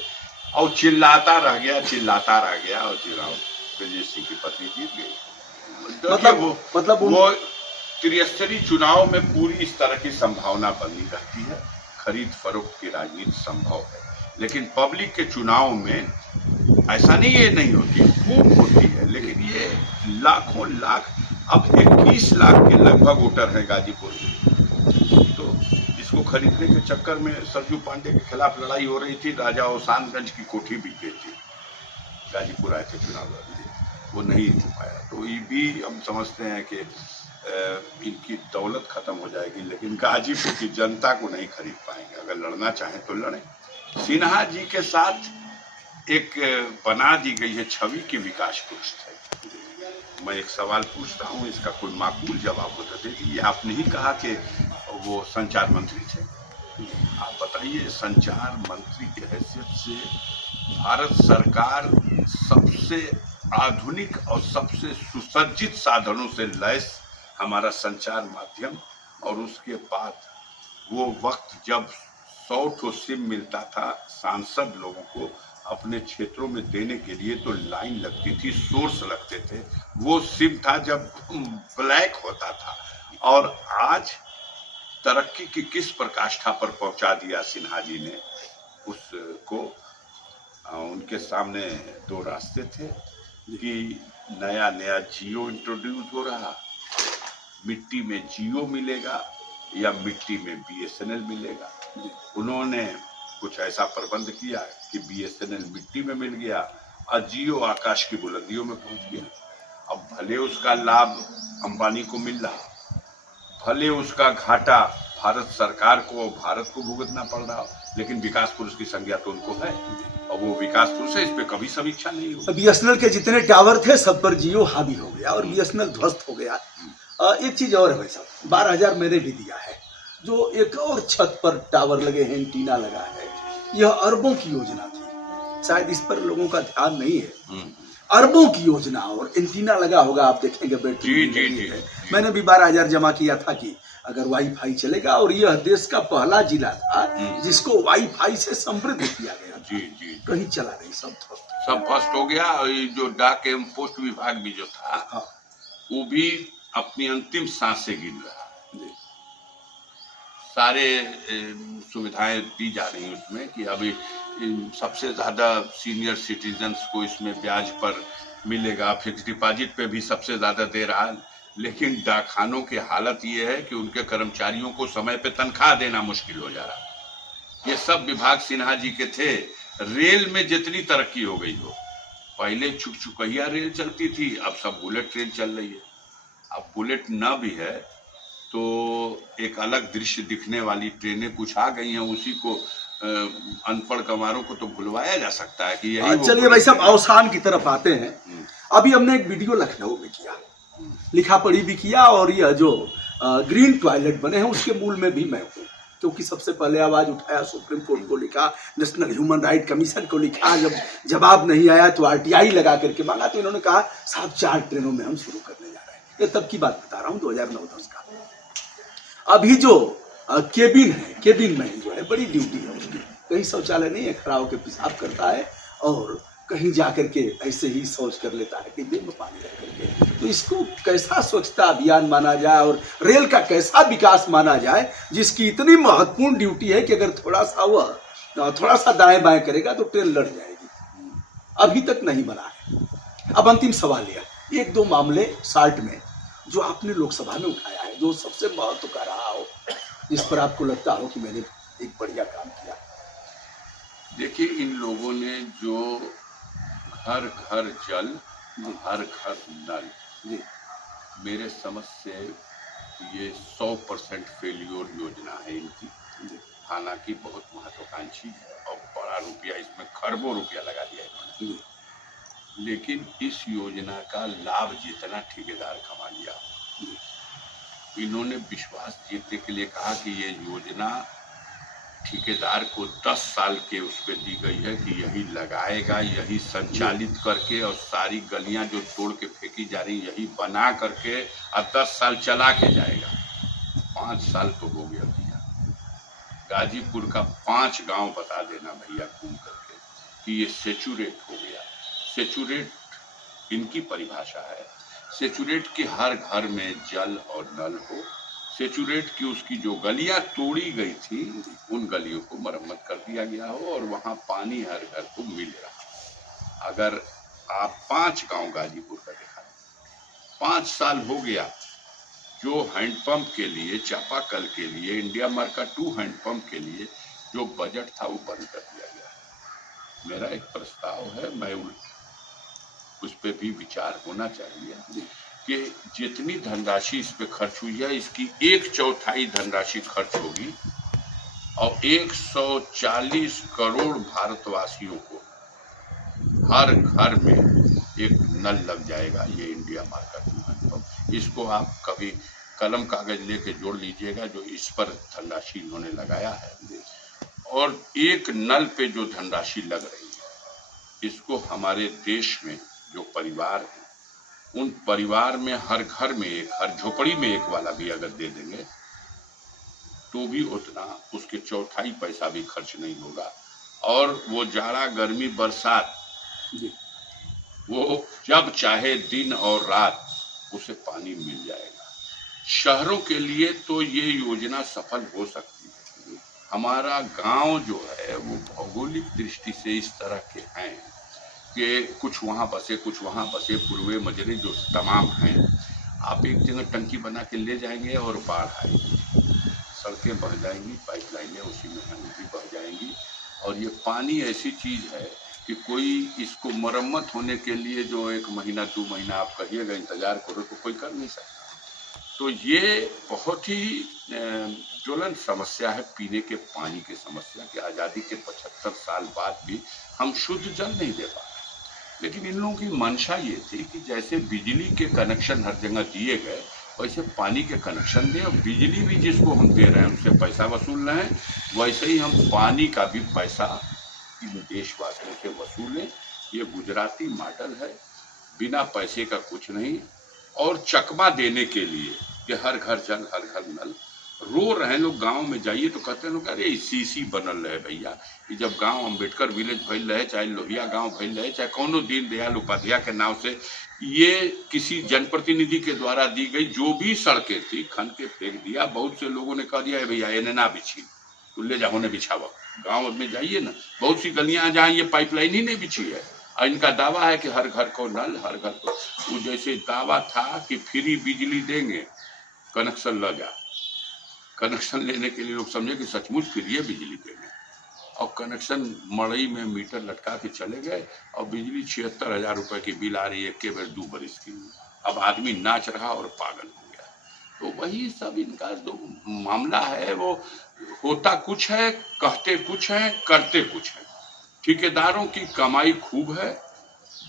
और चिल्लाता रह गया, और चुनाव ब्रजेश सिंह की पत्नी जीत गई। मतलब वो त्रिस्तरीय चुनाव में पूरी इस तरह की संभावना बनी रहती है। खरीद फरोख्त की राजनीति संभव है, लेकिन पब्लिक के चुनाव में ऐसा नहीं, ये नहीं होती, खूब होती है। लेकिन ये लाखों लाख, अब 21 लाख के लगभग वोटर हैं गाजीपुर में। तो इसको खरीदने के चक्कर में सरजू पांडे के खिलाफ लड़ाई हो रही थी। राजा ओसानगंज की कोठी भी गई थी, गाजीपुर आए थे चुनाव लड़ने, वो नहीं हो पाया। तो ये भी हम समझते हैं कि इनकी दौलत खत्म हो जाएगी, लेकिन गाजीपुर की जनता को नहीं खरीद पाएंगे। अगर लड़ना चाहें तो लड़ें। सिन्हा जी के साथ एक बना दी गई है छवि की विकास पुरुष थे। मैं एक सवाल पूछता हूँ, इसका कोई माकूल जवाब होता है। ये आपने ही कहा कि वो संचार मंत्री थे, आप बताइए संचार मंत्री की हैसियत से भारत सरकार सबसे आधुनिक और सबसे सुसज्जित साधनों से लैस हमारा संचार माध्यम, और उसके बाद वो वक्त जब 100 ठो सिम मिलता था सांसद लोगों को अपने क्षेत्रों में देने के लिए, तो लाइन लगती थी, सोर्स लगते थे। वो सिम था जब ब्लैक होता था। और आज तरक्की की किस प्रकाष्ठा पर पहुंचा दिया सिन्हा जी ने उसको। उनके सामने दो रास्ते थे कि नया नया जियो इंट्रोड्यूस हो रहा, मिट्टी में जियो मिलेगा या मिट्टी में बीएसएनएल मिलेगा। उन्होंने कुछ ऐसा प्रबंध किया कि बीएसएनएल मिट्टी में मिल गया और जियो आकाश की बुलंदियों में पहुंच गया। अब भले उसका लाभ अंबानी को मिल रहा, भले उसका घाटा भारत सरकार को, भारत को भुगतना पड़ रहा, लेकिन विकास पुरुष की संज्ञा तो उनको है, और वो विकास पुरुष है, इस पे कभी समीक्षा नहीं हुई। बीएसएनएल के जितने टावर थे सब पर जियो हावी हो गया और बीएसएनएल ध्वस्त हो गया। एक चीज और है भाई साहब, 12,000 मैंने भी दिया है। जो एक और छत पर टावर लगे हैं, एंटीना लगा है, यह अरबों की योजना थी, शायद इस पर लोगों का ध्यान नहीं है। अरबों की योजना, और एंटीना लगा होगा, आप देखेंगे बैटरी है। मैंने भी 12,000 जमा किया था कि अगर वाईफाई चलेगा, और यह देश का पहला जिला था जिसको वाईफाई से समृद्ध किया गया। जी जी, कहीं चला नहीं, सब फर्स्ट हो गया। और ये जो डाक एवं पोस्ट विभाग भी जो था, वो भी अपनी अंतिम सांसें गिन रहा। सारे सुविधाएं दी जा रही उसमें कि अभी सबसे ज्यादा सीनियर सिटीजन्स को इसमें ब्याज पर मिलेगा, फिक्स डिपॉजिट पे भी सबसे ज्यादा दे रहा। लेकिन डाकखानों की हालत ये है कि उनके कर्मचारियों को समय पे तनख्वाह देना मुश्किल हो जा रहा। ये सब विभाग सिन्हा जी के थे। रेल में जितनी तरक्की हो गई हो, पहले छुकछुकैया रेल चलती थी, अब सब बुलेट ट्रेन चल रही है। अब बुलेट न भी है तो एक अलग दृश्य दिखने वाली ट्रेनें कुछ आ गई हैं, उसी को अनपढ़ गंवारों को तो भुलवाया जा सकता है कि यही। चलिए भाई साहब, अवसान की तरफ आते हैं। अभी हमने एक वीडियो लखनऊ में किया, लिखा पढ़ी भी किया, और यह जो ग्रीन टॉयलेट बने हैं उसके मूल में भी मैं हूँ, क्योंकि सबसे पहले आवाज उठाया, सुप्रीम कोर्ट को लिखा, नेशनल ह्यूमन राइट कमीशन को लिखा। जब जवाब नहीं आया तो आरटीआई लगा करके मांगा, तो इन्होंने कहा साहब 4 ट्रेनों में हम शुरू करने जा रहे हैं। ये तब की बात बता रहा हूँ, 2009-10 का। अभी जो केबिन है, केबिन में जो है बड़ी ड्यूटी है उसकी, कहीं शौचालय नहीं है, खड़ा होकर पेशाब करता है, और कहीं जाकर के ऐसे ही शौच कर लेता है डिब्बे में पानी रख करके। तो इसको कैसा स्वच्छता अभियान माना जाए, और रेल का कैसा विकास माना जाए, जिसकी इतनी महत्वपूर्ण ड्यूटी है कि अगर थोड़ा सा दाएं बाएं करेगा तो ट्रेन लड़ जाएगी। अभी तक नहीं बना है। अब अंतिम सवाल यह, 1-2 मामले शार्ट में जो आपने लोकसभा में उठाया है, जो सबसे महत्व का रहा हो, जिस पर आपको लगता हो कि मैंने एक बढ़िया काम किया। देखिए, इन लोगों ने जो हर घर जल, हर घर नल, मेरे समझ से ये 100% फेल्योर योजना है इनकी। हालांकि बहुत महत्वाकांक्षी और बड़ा रुपया, इसमें खरबों रुपया लगा दिया इन्होंने, लेकिन इस योजना का लाभ जितना ठेकेदार कमा लिया। इन्होंने विश्वास जीतने के लिए कहा कि ये योजना ठेकेदार को 10 साल के उस पर दी गई है कि यही लगाएगा, यही संचालित करके, और सारी गलियां जो तोड़ के फेंकी जा रही यही बना करके और 10 साल चला के जाएगा। 5 साल तो हो गया भैया। गाजीपुर का 5 गांव बता देना भैया घूम करके कि ये सेचुरेट हो गया। सेचुरेट इनकी परिभाषा है, सेचुरेट के हर घर में जल और नल हो, सेचुरेट की उसकी जो गलियां तोड़ी गई थी उन गलियों को मरम्मत कर दिया गया हो, और वहां पानी हर घर को मिल रहा। अगर आप 5 गांव गाजीपुर का देखा, 5 साल हो गया, जो हैंडपंप के लिए, चापाकल के लिए, इंडिया मार्का 2 हैंडपंप के लिए जो बजट था वो बंद कर दिया गया। मेरा एक प्रस्ताव है, मैं उस पर भी विचार होना चाहिए कि जितनी धनराशि इस पे खर्च हुई है, इसकी 1/4 धनराशि खर्च होगी और 140 करोड़ भारतवासियों को हर घर में एक नल लग जाएगा। ये इंडिया मार्केट में है। तो इसको आप कभी कलम कागज लेके जोड़ लीजिएगा जो इस पर धनराशि इन्होंने लगाया है। और एक नल पे जो धनराशि लग रही है, इसको हमारे देश में जो परिवार है, उन परिवार में हर घर में एक, हर झोपड़ी में एक वाला भी अगर दे देंगे तो भी उतना उसके 1/4 पैसा भी खर्च नहीं होगा। और वो जाड़ा गर्मी बरसात वो जब चाहे दिन और रात उसे पानी मिल जाएगा। शहरों के लिए तो ये योजना सफल हो सकती है। हमारा गांव जो है वो भौगोलिक दृष्टि से इस तरह के हैं कि कुछ वहाँ बसे, कुछ वहाँ बसे, पूर्वे मजरे जो तमाम हैं। आप एक जगह टंकी बना के ले जाएंगे और बाढ़ आएगी, सड़कें बह जाएंगी, पाइपलाइनें उसी में भी बह जाएंगी। और ये पानी ऐसी चीज़ है कि कोई इसको मरम्मत होने के लिए जो 1 महीना 2 महीना आप कहिएगा इंतजार करो तो कोई कर नहीं सकता। तो ये बहुत ही ज्वलन समस्या है, पीने के पानी की समस्या कि आज़ादी के 75 साल बाद भी हम शुद्ध जल नहीं दे पा रहे। लेकिन इन लोगों की मंशा ये थी कि जैसे बिजली के कनेक्शन हर जगह दिए गए वैसे पानी के कनेक्शन दें, और बिजली भी जिसको हम दे रहे हैं उससे पैसा वसूल रहे हैं, वैसे ही हम पानी का भी पैसा इन देशवासियों से वसूलें। ये गुजराती मॉडल है, बिना पैसे का कुछ नहीं। और चकमा देने के लिए कि हर घर जल, हर घर नल। रो रहे हैं लोग, गांव में जाइए तो कहते हैं लोग अरे सीसी बनल रहे भैया। ये जब गांव अम्बेडकर विलेज भइल रहे, चाहे लोहिया गांव भइल रहे, चाहे कौनो दीनदयाल उपाध्याय के नाम से ये किसी जनप्रतिनिधि के द्वारा दी गई जो भी सड़कें थी खन के फेंक दिया। बहुत से लोगों ने कह दिया है भैया ये ना बिछी, तो ले जाओ ने बिछावा। गाँव में जाइए ना, बहुत सी गलियां जहाँ ये पाइपलाइन ही नहीं बिछी है। और इनका दावा है कि हर घर को नल, हर घर को, वो जैसे दावा था कि फ्री बिजली देंगे, कनेक्शन लगा। कनेक्शन लेने के लिए लोग समझे कि सचमुच फ्री है बिजली देंगे, और कनेक्शन मड़ई में मीटर लटका के चले गए और बिजली 76,000 रुपए की बिल आ रही है के बेर 2 बरिस की। अब आदमी नाच रहा और पागल हो गया। तो वही सब इनका जो मामला है वो होता कुछ है, कहते कुछ है, करते कुछ है। ठेकेदारों की कमाई खूब है,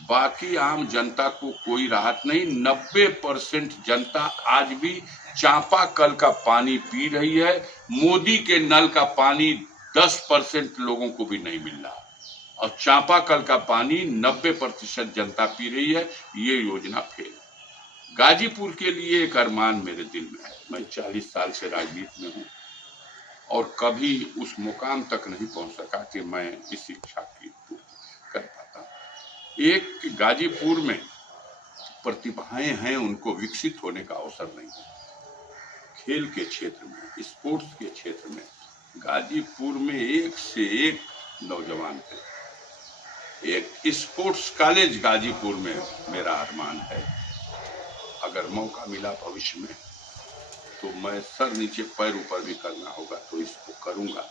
बाकी आम जनता को कोई राहत नहीं। 90% जनता आज भी चापाकल का पानी पी रही है। मोदी के नल का पानी 10% लोगों को भी नहीं मिल रहा, और चापाकल का पानी 90% जनता पी रही है। ये योजना फेल। गाजीपुर के लिए एक अरमान मेरे दिल में है। मैं 40 साल से राजनीति में हूँ और कभी उस मुकाम तक नहीं पहुंच सका कि मैं इस इच्छा की पूर्ति कर पाता। एक गाजीपुर में प्रतिभाएं हैं, उनको विकसित होने का अवसर नहीं है। खेल के क्षेत्र में, स्पोर्ट्स के क्षेत्र में गाजीपुर में एक से एक नौजवान थे। एक स्पोर्ट्स कॉलेज गाजीपुर में मेरा अरमान है। अगर मौका मिला भविष्य में तो मैं सर नीचे पैर ऊपर भी करना होगा तो इसको करूंगा।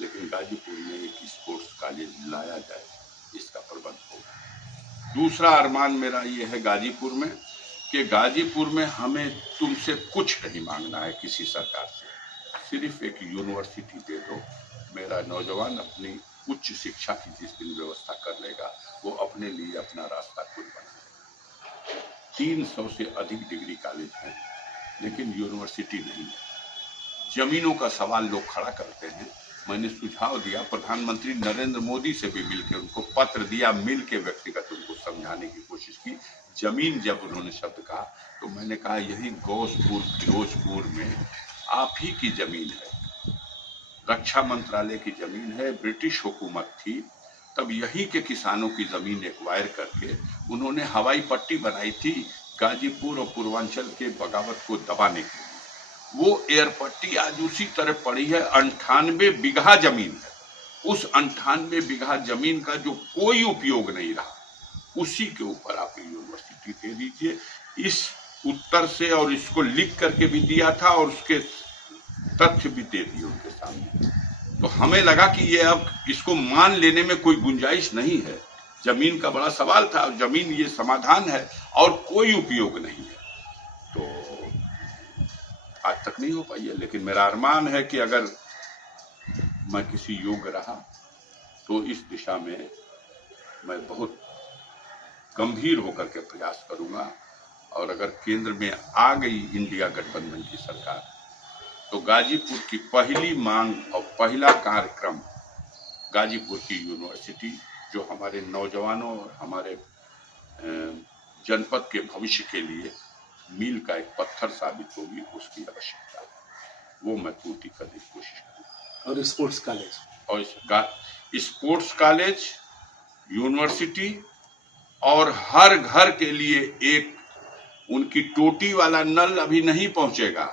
लेकिन गाजीपुर में एक स्पोर्ट्स कॉलेज लाया जाए, इसका प्रबंध होगा। दूसरा अरमान मेरा ये है गाजीपुर में कि गाजीपुर में हमें तुमसे कुछ नहीं मांगना है किसी सरकार से, सिर्फ एक यूनिवर्सिटी दे दो। मेरा नौजवान अपनी उच्च शिक्षा की जिस दिन व्यवस्था कर लेगा वो अपने लिए अपना रास्ता खुद बना लेगा। 300 से अधिक डिग्री कॉलेज हैं लेकिन यूनिवर्सिटी नहीं है। जमीनों का सवाल लोग खड़ा करते हैं। मैंने सुझाव दिया, प्रधानमंत्री नरेंद्र मोदी से भी मिलकर उनको पत्र दिया, मिलकर व्यक्तिगत उनको समझाने की कोशिश की। जमीन जब उन्होंने शब्द कहा तो मैंने कहा यही गौसपुर फिरोजपुर में आप ही की जमीन है, रक्षा मंत्रालय की जमीन है। ब्रिटिश हुकूमत थी तब यही के किसानों की जमीन एक्वायर करके उन्होंने हवाई पट्टी बनाई थी गाजीपुर और पूर्वांचल के बगावत को दबाने के लिए। वो एयर पट्टी आज उसी तरह पड़ी है। 98 बीघा जमीन है। उस 98 बीघा जमीन का जो कोई उपयोग नहीं रहा, उसी के ऊपर आप यूनिवर्सिटी दे दीजिए। इस उत्तर से और इसको लिख करके भी दिया था और उसके तथ्य भी दे दिए उनके सामने। तो हमें लगा कि ये अब इसको मान लेने में कोई गुंजाइश नहीं है। जमीन का बड़ा सवाल था, जमीन ये समाधान है और कोई उपयोग नहीं है। आज तक नहीं हो पाई है, लेकिन मेरा अरमान है कि अगर मैं किसी योग्य रहा तो इस दिशा में मैं बहुत गंभीर होकर के प्रयास करूंगा। और अगर केंद्र में आ गई इंडिया गठबंधन की सरकार तो गाजीपुर की पहली मांग और पहला कार्यक्रम गाजीपुर की यूनिवर्सिटी, जो हमारे नौजवानों और हमारे जनपद के भविष्य के लिए मील का एक पत्थर साबित होगी, उसकी आवश्यकता है, वो मैं पूर्ति करने की कोशिश करूँगा। और स्पोर्ट्स कॉलेज और स्पोर्ट्स कॉलेज, यूनिवर्सिटी और हर घर के लिए एक उनकी टोटी वाला नल अभी नहीं पहुंचेगा,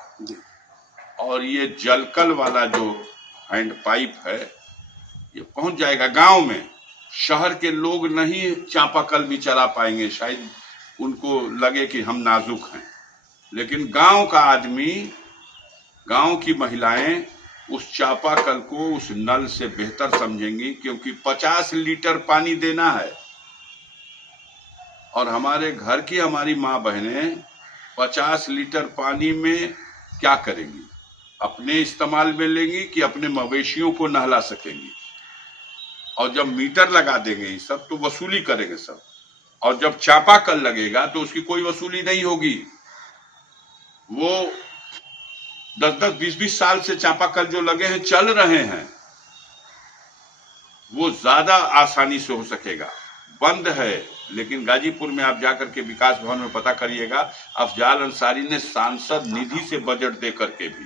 और ये जलकल वाला जो हैंड पाइप है ये पहुंच जाएगा गांव में। शहर के लोग नहीं चापाकल भी चला पाएंगे, शायद उनको लगे कि हम नाजुक हैं, लेकिन गांव का आदमी, गांव की महिलाएं उस चापाकल को उस नल से बेहतर समझेंगी, क्योंकि 50 लीटर पानी देना है। और हमारे घर की हमारी माँ बहनें 50 लीटर पानी में क्या करेंगी? अपने इस्तेमाल में लेंगी कि अपने मवेशियों को नहला सकेंगी? और जब मीटर लगा देंगे ये सब तो वसूली करेंगे सब, और जब चापाकल लगेगा तो उसकी कोई वसूली नहीं होगी। वो 10-10, 20-20 साल से चापाकल जो लगे हैं, चल रहे हैं, वो ज्यादा आसानी से हो सकेगा। बंद है, लेकिन गाजीपुर में आप जाकर के विकास भवन में पता करिएगा, अफजाल अंसारी ने सांसद निधि से बजट दे करके भी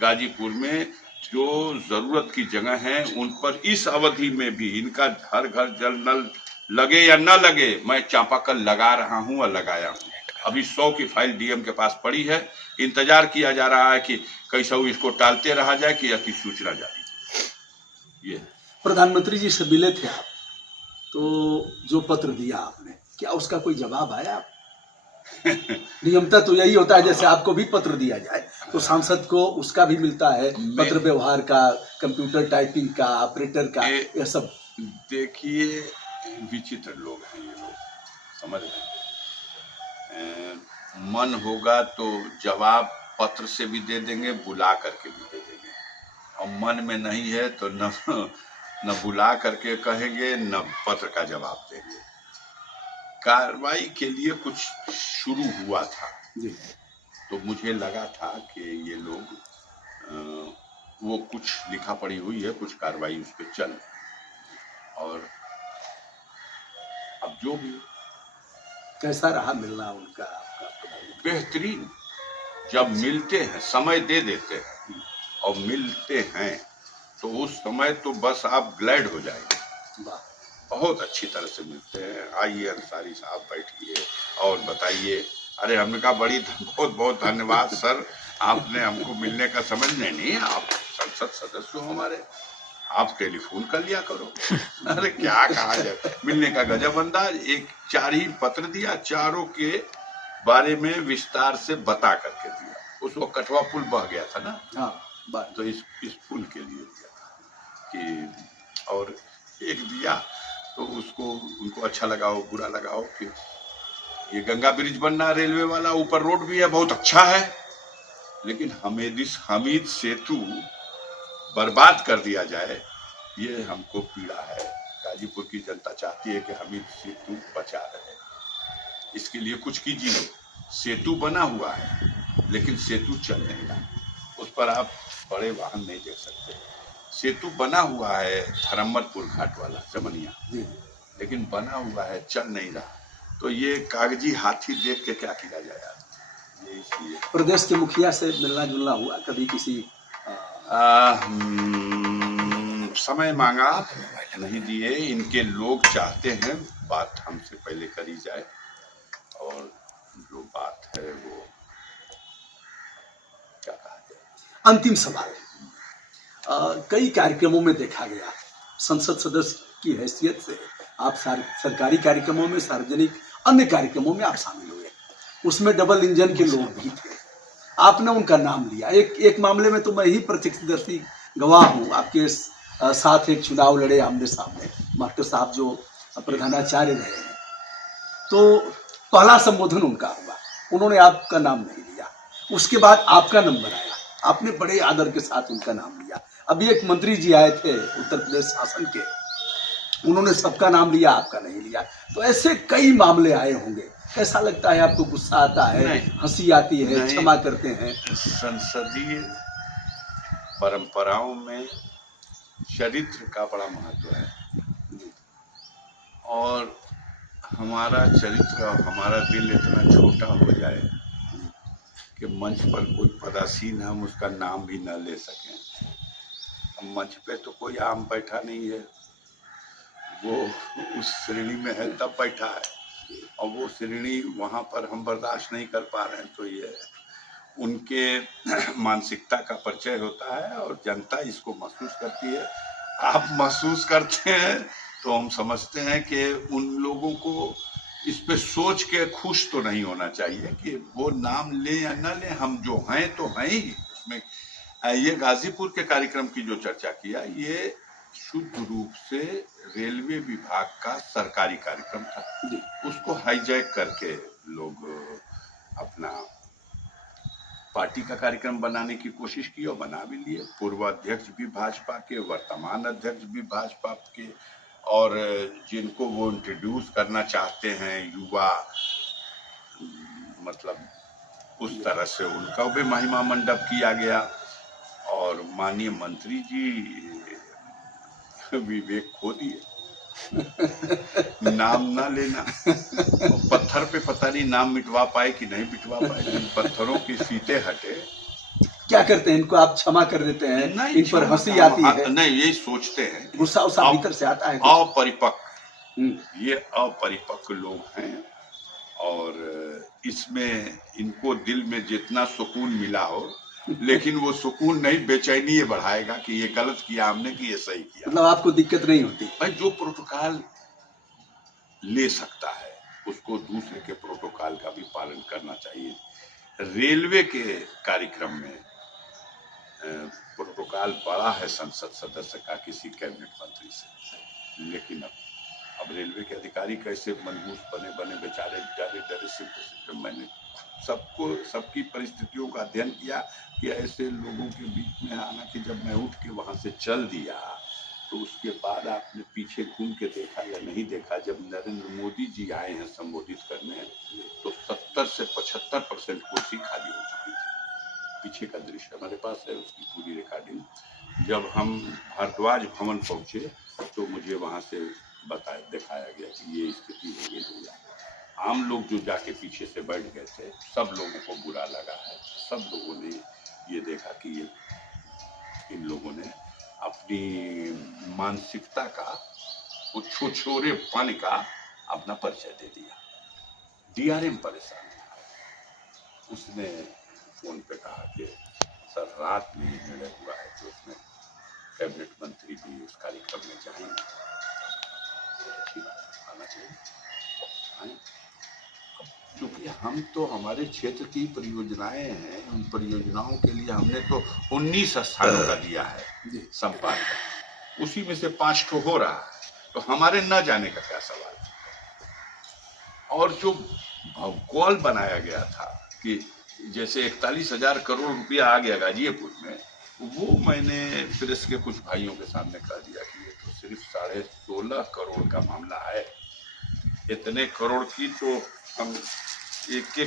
गाजीपुर में जो जरूरत की जगह है उन पर इस अवधि में भी इनका हर घर जल नल लगे या न लगे, मैं चापाकल लगा रहा हूं और लगाया हूं। अभी 100 की फाइल डीएम के पास पड़ी है, इंतजार किया जा रहा है कि कैसा इसको टालते रहा जाए कि अधिसूचना जारी। ये प्रधानमंत्री जी से मिले थे आप, तो जो पत्र दिया आपने, क्या उसका कोई जवाब आया? नियमतः तो यही होता है, जैसे आपको भी पत्र दिया जाए तो सांसद को उसका भी मिलता है, पत्र व्यवहार का, कंप्यूटर टाइपिंग का, ऑपरेटर का, ये सब। देखिए, विचित्र लोग हैं ये लोग, समझ रहे हैं। मन होगा तो जवाब पत्र से भी दे देंगे, बुला करके भी दे देंगे, और मन में नहीं है तो न बुला करके कहेंगे न पत्र का जवाब देंगे। कार्रवाई के लिए कुछ शुरू हुआ था तो मुझे लगा था कि ये लोग वो कुछ लिखा पड़ी हुई है, कुछ कार्रवाई उस पर चल, और अब जो भी। कैसा रहा मिलना उनका आपका? बेहतरीन। जब मिलते हैं, समय दे देते हैं और मिलते हैं तो उस समय तो बस आप ग्लैड हो जाएंगे। बहुत अच्छी तरह से मिलते हैं। आइए अंसारी साहब, बैठिए और बताइए। अरे हमने कहा बहुत बहुत धन्यवाद सर, आपने हमको मिलने का समझने नहीं, आप संसद सदस्य हो हमारे, आप टेलीफोन कर लिया करो। अरे क्या कहा जाए, मिलने का गजब अंदाज। 4 ही पत्र दिया, चारों के बारे में विस्तार से बता करके दिया। उस वक्त कठवा पुल बह गया था ना, हाँ, तो इस पुल के लिए दिया था कि, और एक दिया तो उसको उनको अच्छा लगाओ बुरा लगाओ कि ये गंगा ब्रिज बनना रेलवे वाला, ऊपर रोड भी है, बहुत अच्छा है, लेकिन हमीद सेतु बर्बाद कर दिया जाए, ये हमको पीड़ा है। गाजीपुर की जनता चाहती है कि हमीद सेतु बचा रहे, इसके लिए कुछ कीजिए। सेतु बना हुआ है लेकिन सेतु चल नहीं रहा, उस पर आप बड़े वाहन नहीं देख सकते। सेतु बना हुआ है धर्मपुर घाट वाला चमनिया, लेकिन बना हुआ है, चल नहीं रहा। तो ये कागजी हाथी देख के क्या किया जाए? ये इसलिए प्रदेश के मुखिया से मिलना जुलना हुआ कभी किसी? समय मांगा, नहीं दिए। इनके लोग चाहते हैं बात हमसे पहले करी जाए, और जो बात है वो क्या कहा जाए। अंतिम सवाल, कई कार्यक्रमों में देखा गया, संसद सदस्य की हैसियत से आप सरकारी कार्यक्रमों में, सार्वजनिक अन्य कार्यक्रमों में आप शामिल हुए, उसमें डबल इंजन के लोग भी थे, आपने उनका नाम लिया। एक मामले में तो मैं ही प्रत्यक्षदर्शी गवाह हूँ, आपके साथ एक चुनाव लड़े आमने सामने, मास्टर साहब जो प्रधानाचार्य रहे हैं, तो पहला संबोधन उनका हुआ, उन्होंने आपका नाम नहीं लिया। उसके बाद आपका नंबर आया, आपने बड़े आदर के साथ उनका नाम लिया। अभी एक मंत्री जी आए थे उत्तर प्रदेश शासन के, उन्होंने सबका नाम लिया, आपका नहीं लिया। तो ऐसे कई मामले आए होंगे, कैसा लगता है आपको? गुस्सा आता है, हंसी आती है, क्षमा करते हैं? संसदीय परंपराओं में चरित्र का बड़ा महत्व है, और हमारा चरित्र और हमारा दिल इतना छोटा हो जाए कि मंच पर कोई पदासीन हम उसका नाम भी न ले सकें। अब मंच पे तो कोई आम बैठा नहीं है, वो उस श्रेणी में है तब बैठा है, और वो श्रेणी वहाँ पर हम बर्दाश्त नहीं कर पा रहे हैं। तो ये उनके मानसिकता का परिचय होता है, और जनता इसको महसूस करती है। आप महसूस करते हैं तो हम समझते हैं कि उन लोगों को इस पे सोच के खुश तो नहीं होना चाहिए कि वो नाम ले या न ले, हम जो हैं तो हैं ही उसमें। ये गाजीपुर के कार्यक्रम की जो चर्चा किया, ये शुद्ध रूप से रेलवे विभाग का सरकारी कार्यक्रम था, उसको हाईजैक करके लोग अपना पार्टी का कार्यक्रम बनाने की कोशिश की और बना भी लिए। पूर्व अध्यक्ष भी भाजपा के, वर्तमान अध्यक्ष भी भाजपा के, और जिनको वो इंट्रोड्यूस करना चाहते हैं युवा, मतलब उस तरह से उनका भी महिमा मंडप किया गया। और माननीय मंत्री जी विवेक खो दिए, नाम ना लेना, और पत्थर पे पता नहीं नाम मिटवा पाए कि नहीं मिटवा पाए, इन पत्थरों की फीते हटे। क्या करते हैं इनको? आप क्षमा कर देते हैं? इन पर हंसी आती है? नहीं, यही सोचते हैं, गुस्सा उसा भीतर से आता है। अपरिपक्व, ये अपरिपक्व लोग हैं, और इसमें इनको दिल में जितना सुकून मिला हो, लेकिन वो सुकून नहीं, बेचैनी ये बढ़ाएगा कि ये गलत किया हमने कि ये सही किया। मतलब आपको दिक्कत नहीं होती? भाई जो प्रोटोकॉल ले सकता है उसको दूसरे के प्रोटोकॉल का भी पालन करना चाहिए। रेलवे के कार्यक्रम में प्रोटोकॉल बड़ा है संसद सदस्य का किसी कैबिनेट मंत्री से, लेकिन अब रेलवे के अधिकारी कैसे मनहूस बने बेचारे डरे से मैंने सबकी परिस्थितियों का अध्ययन किया कि ऐसे लोगों के बीच में, हालांकि जब मैं उठ के वहां से चल दिया तो उसके बाद आपने पीछे घूम के देखा या नहीं देखा, जब नरेंद्र मोदी जी आए हैं संबोधित करने तो 70 से 75% कुर्सी खाली हो चुकी थी। पीछे का दृश्य हमारे पास है, उसकी पूरी रिकॉर्डिंग। जब हम भारद्वाज भवन पहुंचे तो मुझे वहां से दिखाया गया कि ये स्थिति हो गई है। आम लोग जो जाके पीछे से बैठ गए थे, सब लोगों को बुरा लगा है। सब लोगों ने ये देखा कि ये इन लोगों ने अपनी मानसिकता का, वो छोछोरेपन का अपना परिचय दे दिया। डीआरएम परेशान है, उसने फोन पे कहा कि सर रात में निर्णय हुआ है कि उसमें कैबिनेट मंत्री भी उस कार्यक्रम में जाएंगे, आना चाहिए। क्योंकि हम तो हमारे क्षेत्र की परियोजनाएं हैं, उन परियोजनाओं के लिए हमने तो 19 स्थानों का दिया है संपादन, उसी में से 5 ठो हो रहा है, तो हमारे न जाने का क्या सवाल। और जो भूगोल बनाया गया था कि जैसे 41,000 करोड़ रुपया आ गया गाजीपुर में, वो मैंने प्रेस के कुछ भाइयों के सामने कह दिया कि ये तो सिर्फ 16.5 करोड़ का मामला है। इतने करोड़ की तो हम एक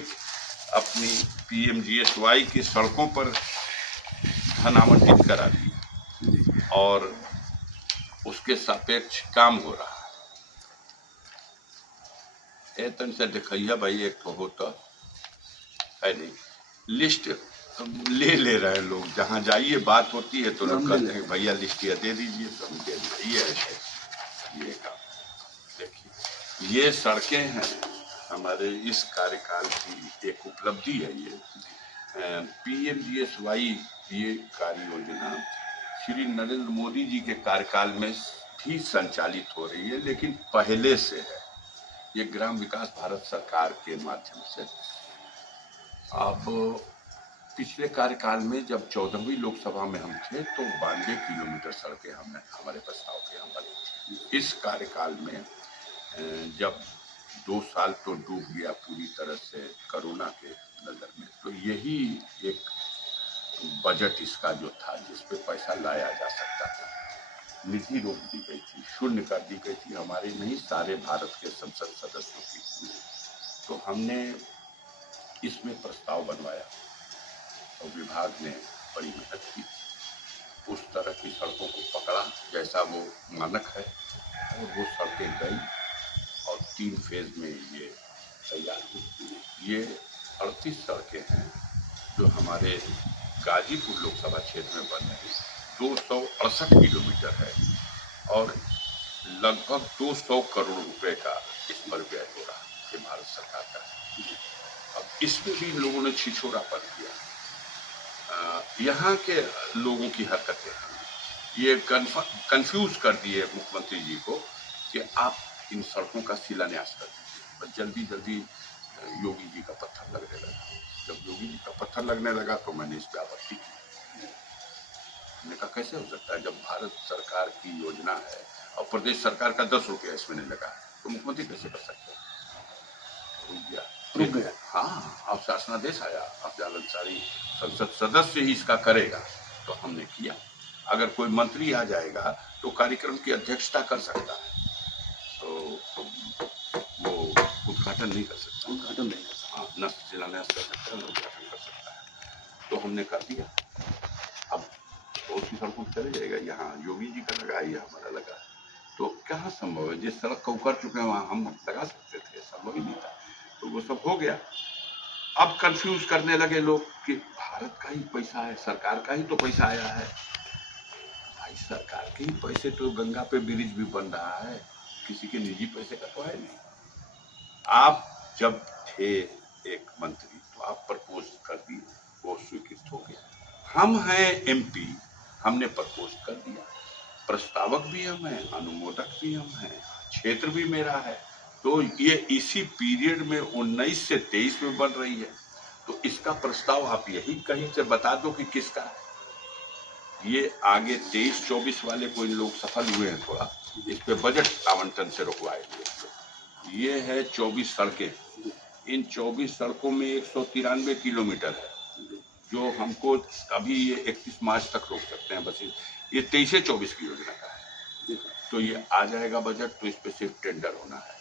अपनी पीएमजीएसवाई की सड़कों पर धन आवंटित करा दिए, और उसके सापेक्ष काम हो रहा है। तन से दिखाइया भाई, एक तो होता है नहीं, लिस्ट ले रहे हैं लोग, जहाँ जाइए बात होती है तो लोग कहते हैं भैया लिस्ट ये दे दीजिए, तो हम दे दीजिए। ये काम देखिए, ये सड़कें हैं हमारे इस कार्यकाल की एक उपलब्धि है। ये पीएमजीएसवाई ये कार्य योजना श्री नरेंद्र मोदी जी के कार्यकाल में भी संचालित हो रही है, लेकिन पहले से है। ये ग्राम विकास भारत सरकार के माध्यम से। अब पिछले कार्यकाल में जब 14वीं लोकसभा में हम थे तो 92 किलोमीटर सड़कें हमारे प्रस्ताव के यहाँ बनी। इस कार्यकाल में जब 2 साल तो डूब गया पूरी तरह से कोरोना के नजर में। तो यही एक बजट इसका जो था जिस पे पैसा लाया जा सकता था, नीति रोक दी गई थी, शून्य कर दी गई थी, हमारे नहीं सारे भारत के संसद सदस्यों की। तो हमने इसमें प्रस्ताव बनवाया और विभाग ने बड़ी मेहनत की, उस तरह की सड़कों को पकड़ा जैसा वो मानक है, और वो सड़कें गई और 3 फेज में ये तैयार हुई। ये 38 सड़कें हैं जो हमारे गाजीपुर लोकसभा क्षेत्र में बन रही, 268 किलोमीटर है और लगभग 200 करोड़ रुपए का इस पर व्यय हो रहा है भारत सरकार का। अब इसमें भी लोगों ने छिछोरापन किया। यहाँ के लोगों की हरकतें ये कंफ्यूज कर दिए मुख्यमंत्री जी को कि आप इन सड़कों का शिलान्यास कर दीजिए, बस जल्दी जल्दी योगी जी का पत्थर लगने लगा। जब योगी जी का पत्थर लगने लगा तो मैंने इस पर आपत्ति की। मैंने कहा कैसे हो सकता है, जब भारत सरकार की योजना है और प्रदेश सरकार का 10 रुपया इसमें नहीं लगा तो मुख्यमंत्री कैसे कर सकते हैं। रुक गया। हाँ, अब शासनादेश आया, अफजाल अंसारी संसद सदस्य ही इसका करेगा, तो हमने किया। अगर कोई मंत्री आ जाएगा तो कार्यक्रम की अध्यक्षता कर सकता है, तो वो उद्घाटन नहीं कर सकता, हाँ, न शिलान्यास कर सकता है, न उद्घाटन कर सकता है। तो हमने कर दिया। अब बहुत सी सड़कों पर चले जाएगा, यहाँ योगी जी का लगा, ये हमारा लगा, तो कहाँ संभव है। जिस सड़क को कर चुके हैं वहाँ हम लगा सकते थे, संभव ही नहीं था। तो वो सब हो गया। अब कंफ्यूज करने लगे लोग कि भारत का ही पैसा है, सरकार का ही तो पैसा आया है। भाई सरकार के ही पैसे तो गंगा पे ब्रिज भी बन रहा है, किसी के निजी पैसे का तो है नहीं। आप जब थे एक मंत्री तो आप प्रपोज कर दिए, वो स्वीकृत हो गया। हम हैं एमपी, हमने प्रपोज कर दिया, प्रस्तावक भी हम हैं, अनुमोदक भी हम हैं, क्षेत्र भी मेरा है। तो ये इसी पीरियड में 19 से 23 में बन रही है। तो इसका प्रस्ताव आप यही कहीं से बता दो कि किसका है। ये आगे 23-24 वाले कोई लोग सफल हुए हैं थोड़ा, इस पे बजट आवंटन से रुकवाए हुए। ये है 24 सड़कें, इन 24 सड़कों में 193 किलोमीटर है, जो हमको अभी ये 31 मार्च तक रोक सकते हैं। बस ये 23 से 24 किलोमीटर का है। तो ये आ जाएगा बजट, तो इस पे सिर्फ टेंडर होना है।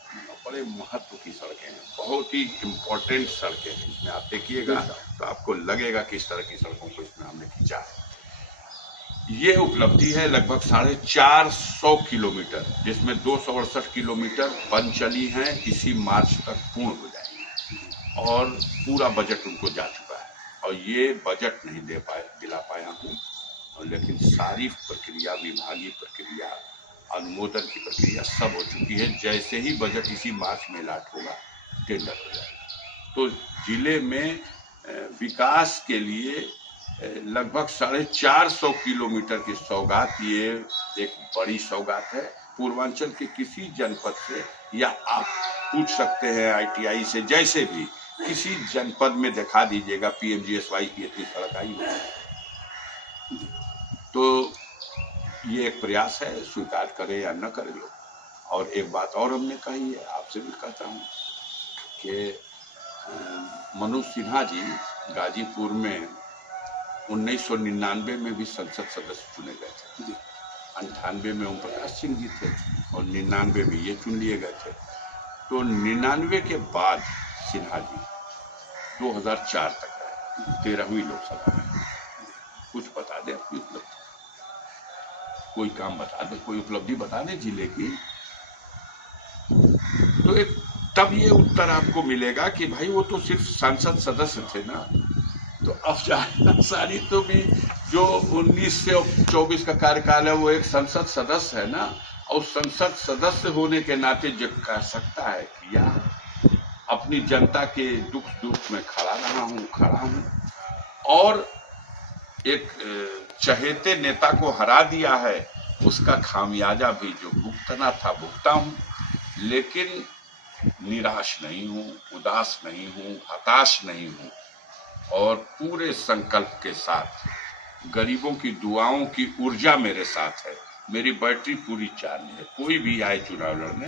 बड़े महत्व की सड़कें हैं, बहुत ही इम्पोर्टेंट सड़कें हैं। इसमें आप देखिएगा तो आपको लगेगा कि इस तरह की सड़कों को इसमें हमने खींचा है। ये उपलब्धि है लगभग 450 किलोमीटर, जिसमें 268 किलोमीटर बन चली हैं, इसी मार्च तक पूर्ण हो जाएगी और पूरा बजट उनको जा चुका है। और ये बजट नहीं दिला पाया हूँ, लेकिन सारी प्रक्रिया, विभागीय प्रक्रिया, अनुमोदन की प्रक्रिया सब हो चुकी है। जैसे ही बजट इसी मार्च में लाट होगा, टेंडर हो जाएगा। तो जिले में विकास के लिए लगभग 450 किलोमीटर की सौगात, ये एक बड़ी सौगात है। पूर्वांचल के किसी जनपद से, या आप पूछ सकते हैं ITI से, जैसे भी किसी जनपद में दिखा दीजिएगा PMGSY की इतनी सड़क आई है। तो ये एक प्रयास है, स्वीकार करें या न करें लोग। और एक बात और हमने कही है, आपसे भी कहता हूँ कि मनोज सिन्हा जी गाजीपुर में 1999 में भी संसद सदस्य चुने गए थे। 98 में ओम प्रकाश सिंह जी थे और 99 में ये चुन लिए गए थे। तो 99 के बाद सिन्हा जी 2004 तक रहे, 13वीं लोकसभा में। कुछ बता दें अपनी उपलब्धि, कोई काम बता दे, कोई उपलब्धि बता दे जिले की, तो एक तब ये उत्तर आपको मिलेगा कि भाई वो तो सिर्फ संसद सदस्य थे ना। तो अफजाल अंसारी तो भी जो 19 से 24 का कार्यकाल है, वो एक संसद सदस्य है ना। और संसद सदस्य होने के नाते जो कह सकता है कि यार अपनी जनता के दुख दुख में खड़ा हूँ और एक चहेते नेता को हरा दिया है, उसका खामियाजा भी जो भुगतना था भुगता हूँ। लेकिन निराश नहीं हूँ, उदास नहीं हूँ, हताश नहीं हूँ, और पूरे संकल्प के साथ गरीबों की दुआओं की ऊर्जा मेरे साथ है। मेरी बैटरी पूरी चार्ज है। कोई भी आए चुनाव लड़ने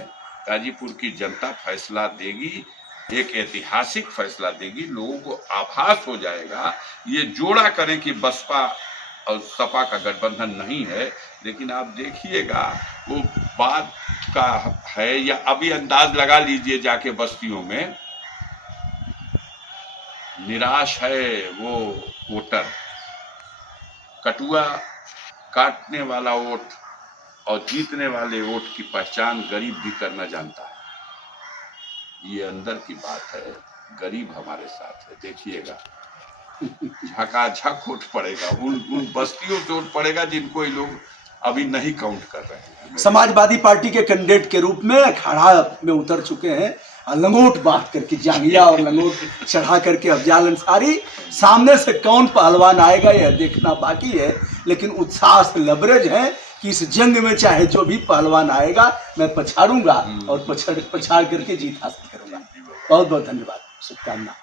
गाजीपुर की जनता फैसला देगी, एक ऐतिहासिक फैसला देगी। लोगों को आभास हो जाएगा, ये जोड़ा करें कि बसपा और सपा का गठबंधन नहीं है, लेकिन आप देखिएगा वो बात का है, या अभी अंदाज लगा लीजिए जाके बस्तियों में, निराश है वो वोटर। कटुआ काटने वाला वोट और जीतने वाले वोट की पहचान गरीब भी करना जानता है। ये अंदर की बात है, गरीब हमारे साथ है। देखिएगा झकाझक वोट पड़ेगा, उन बस्तियों से वोट पड़ेगा जिनको ये लोग अभी नहीं काउंट कर रहे हैं। समाजवादी पार्टी के कैंडिडेट के रूप में अखाड़ा में उतर चुके हैं, लंगोट बांध करके, जांघिया और लंगोट चढ़ा करके अफजाल अंसारी। सामने से कौन पहलवान आएगा यह देखना बाकी है, लेकिन उत्साह से लबरेज है कि इस जंग में चाहे जो भी पहलवान आएगा मैं पछाड़ूंगा और पछाड़ करके जीत हासिल करूंगा। बहुत बहुत धन्यवाद, शुभकामना।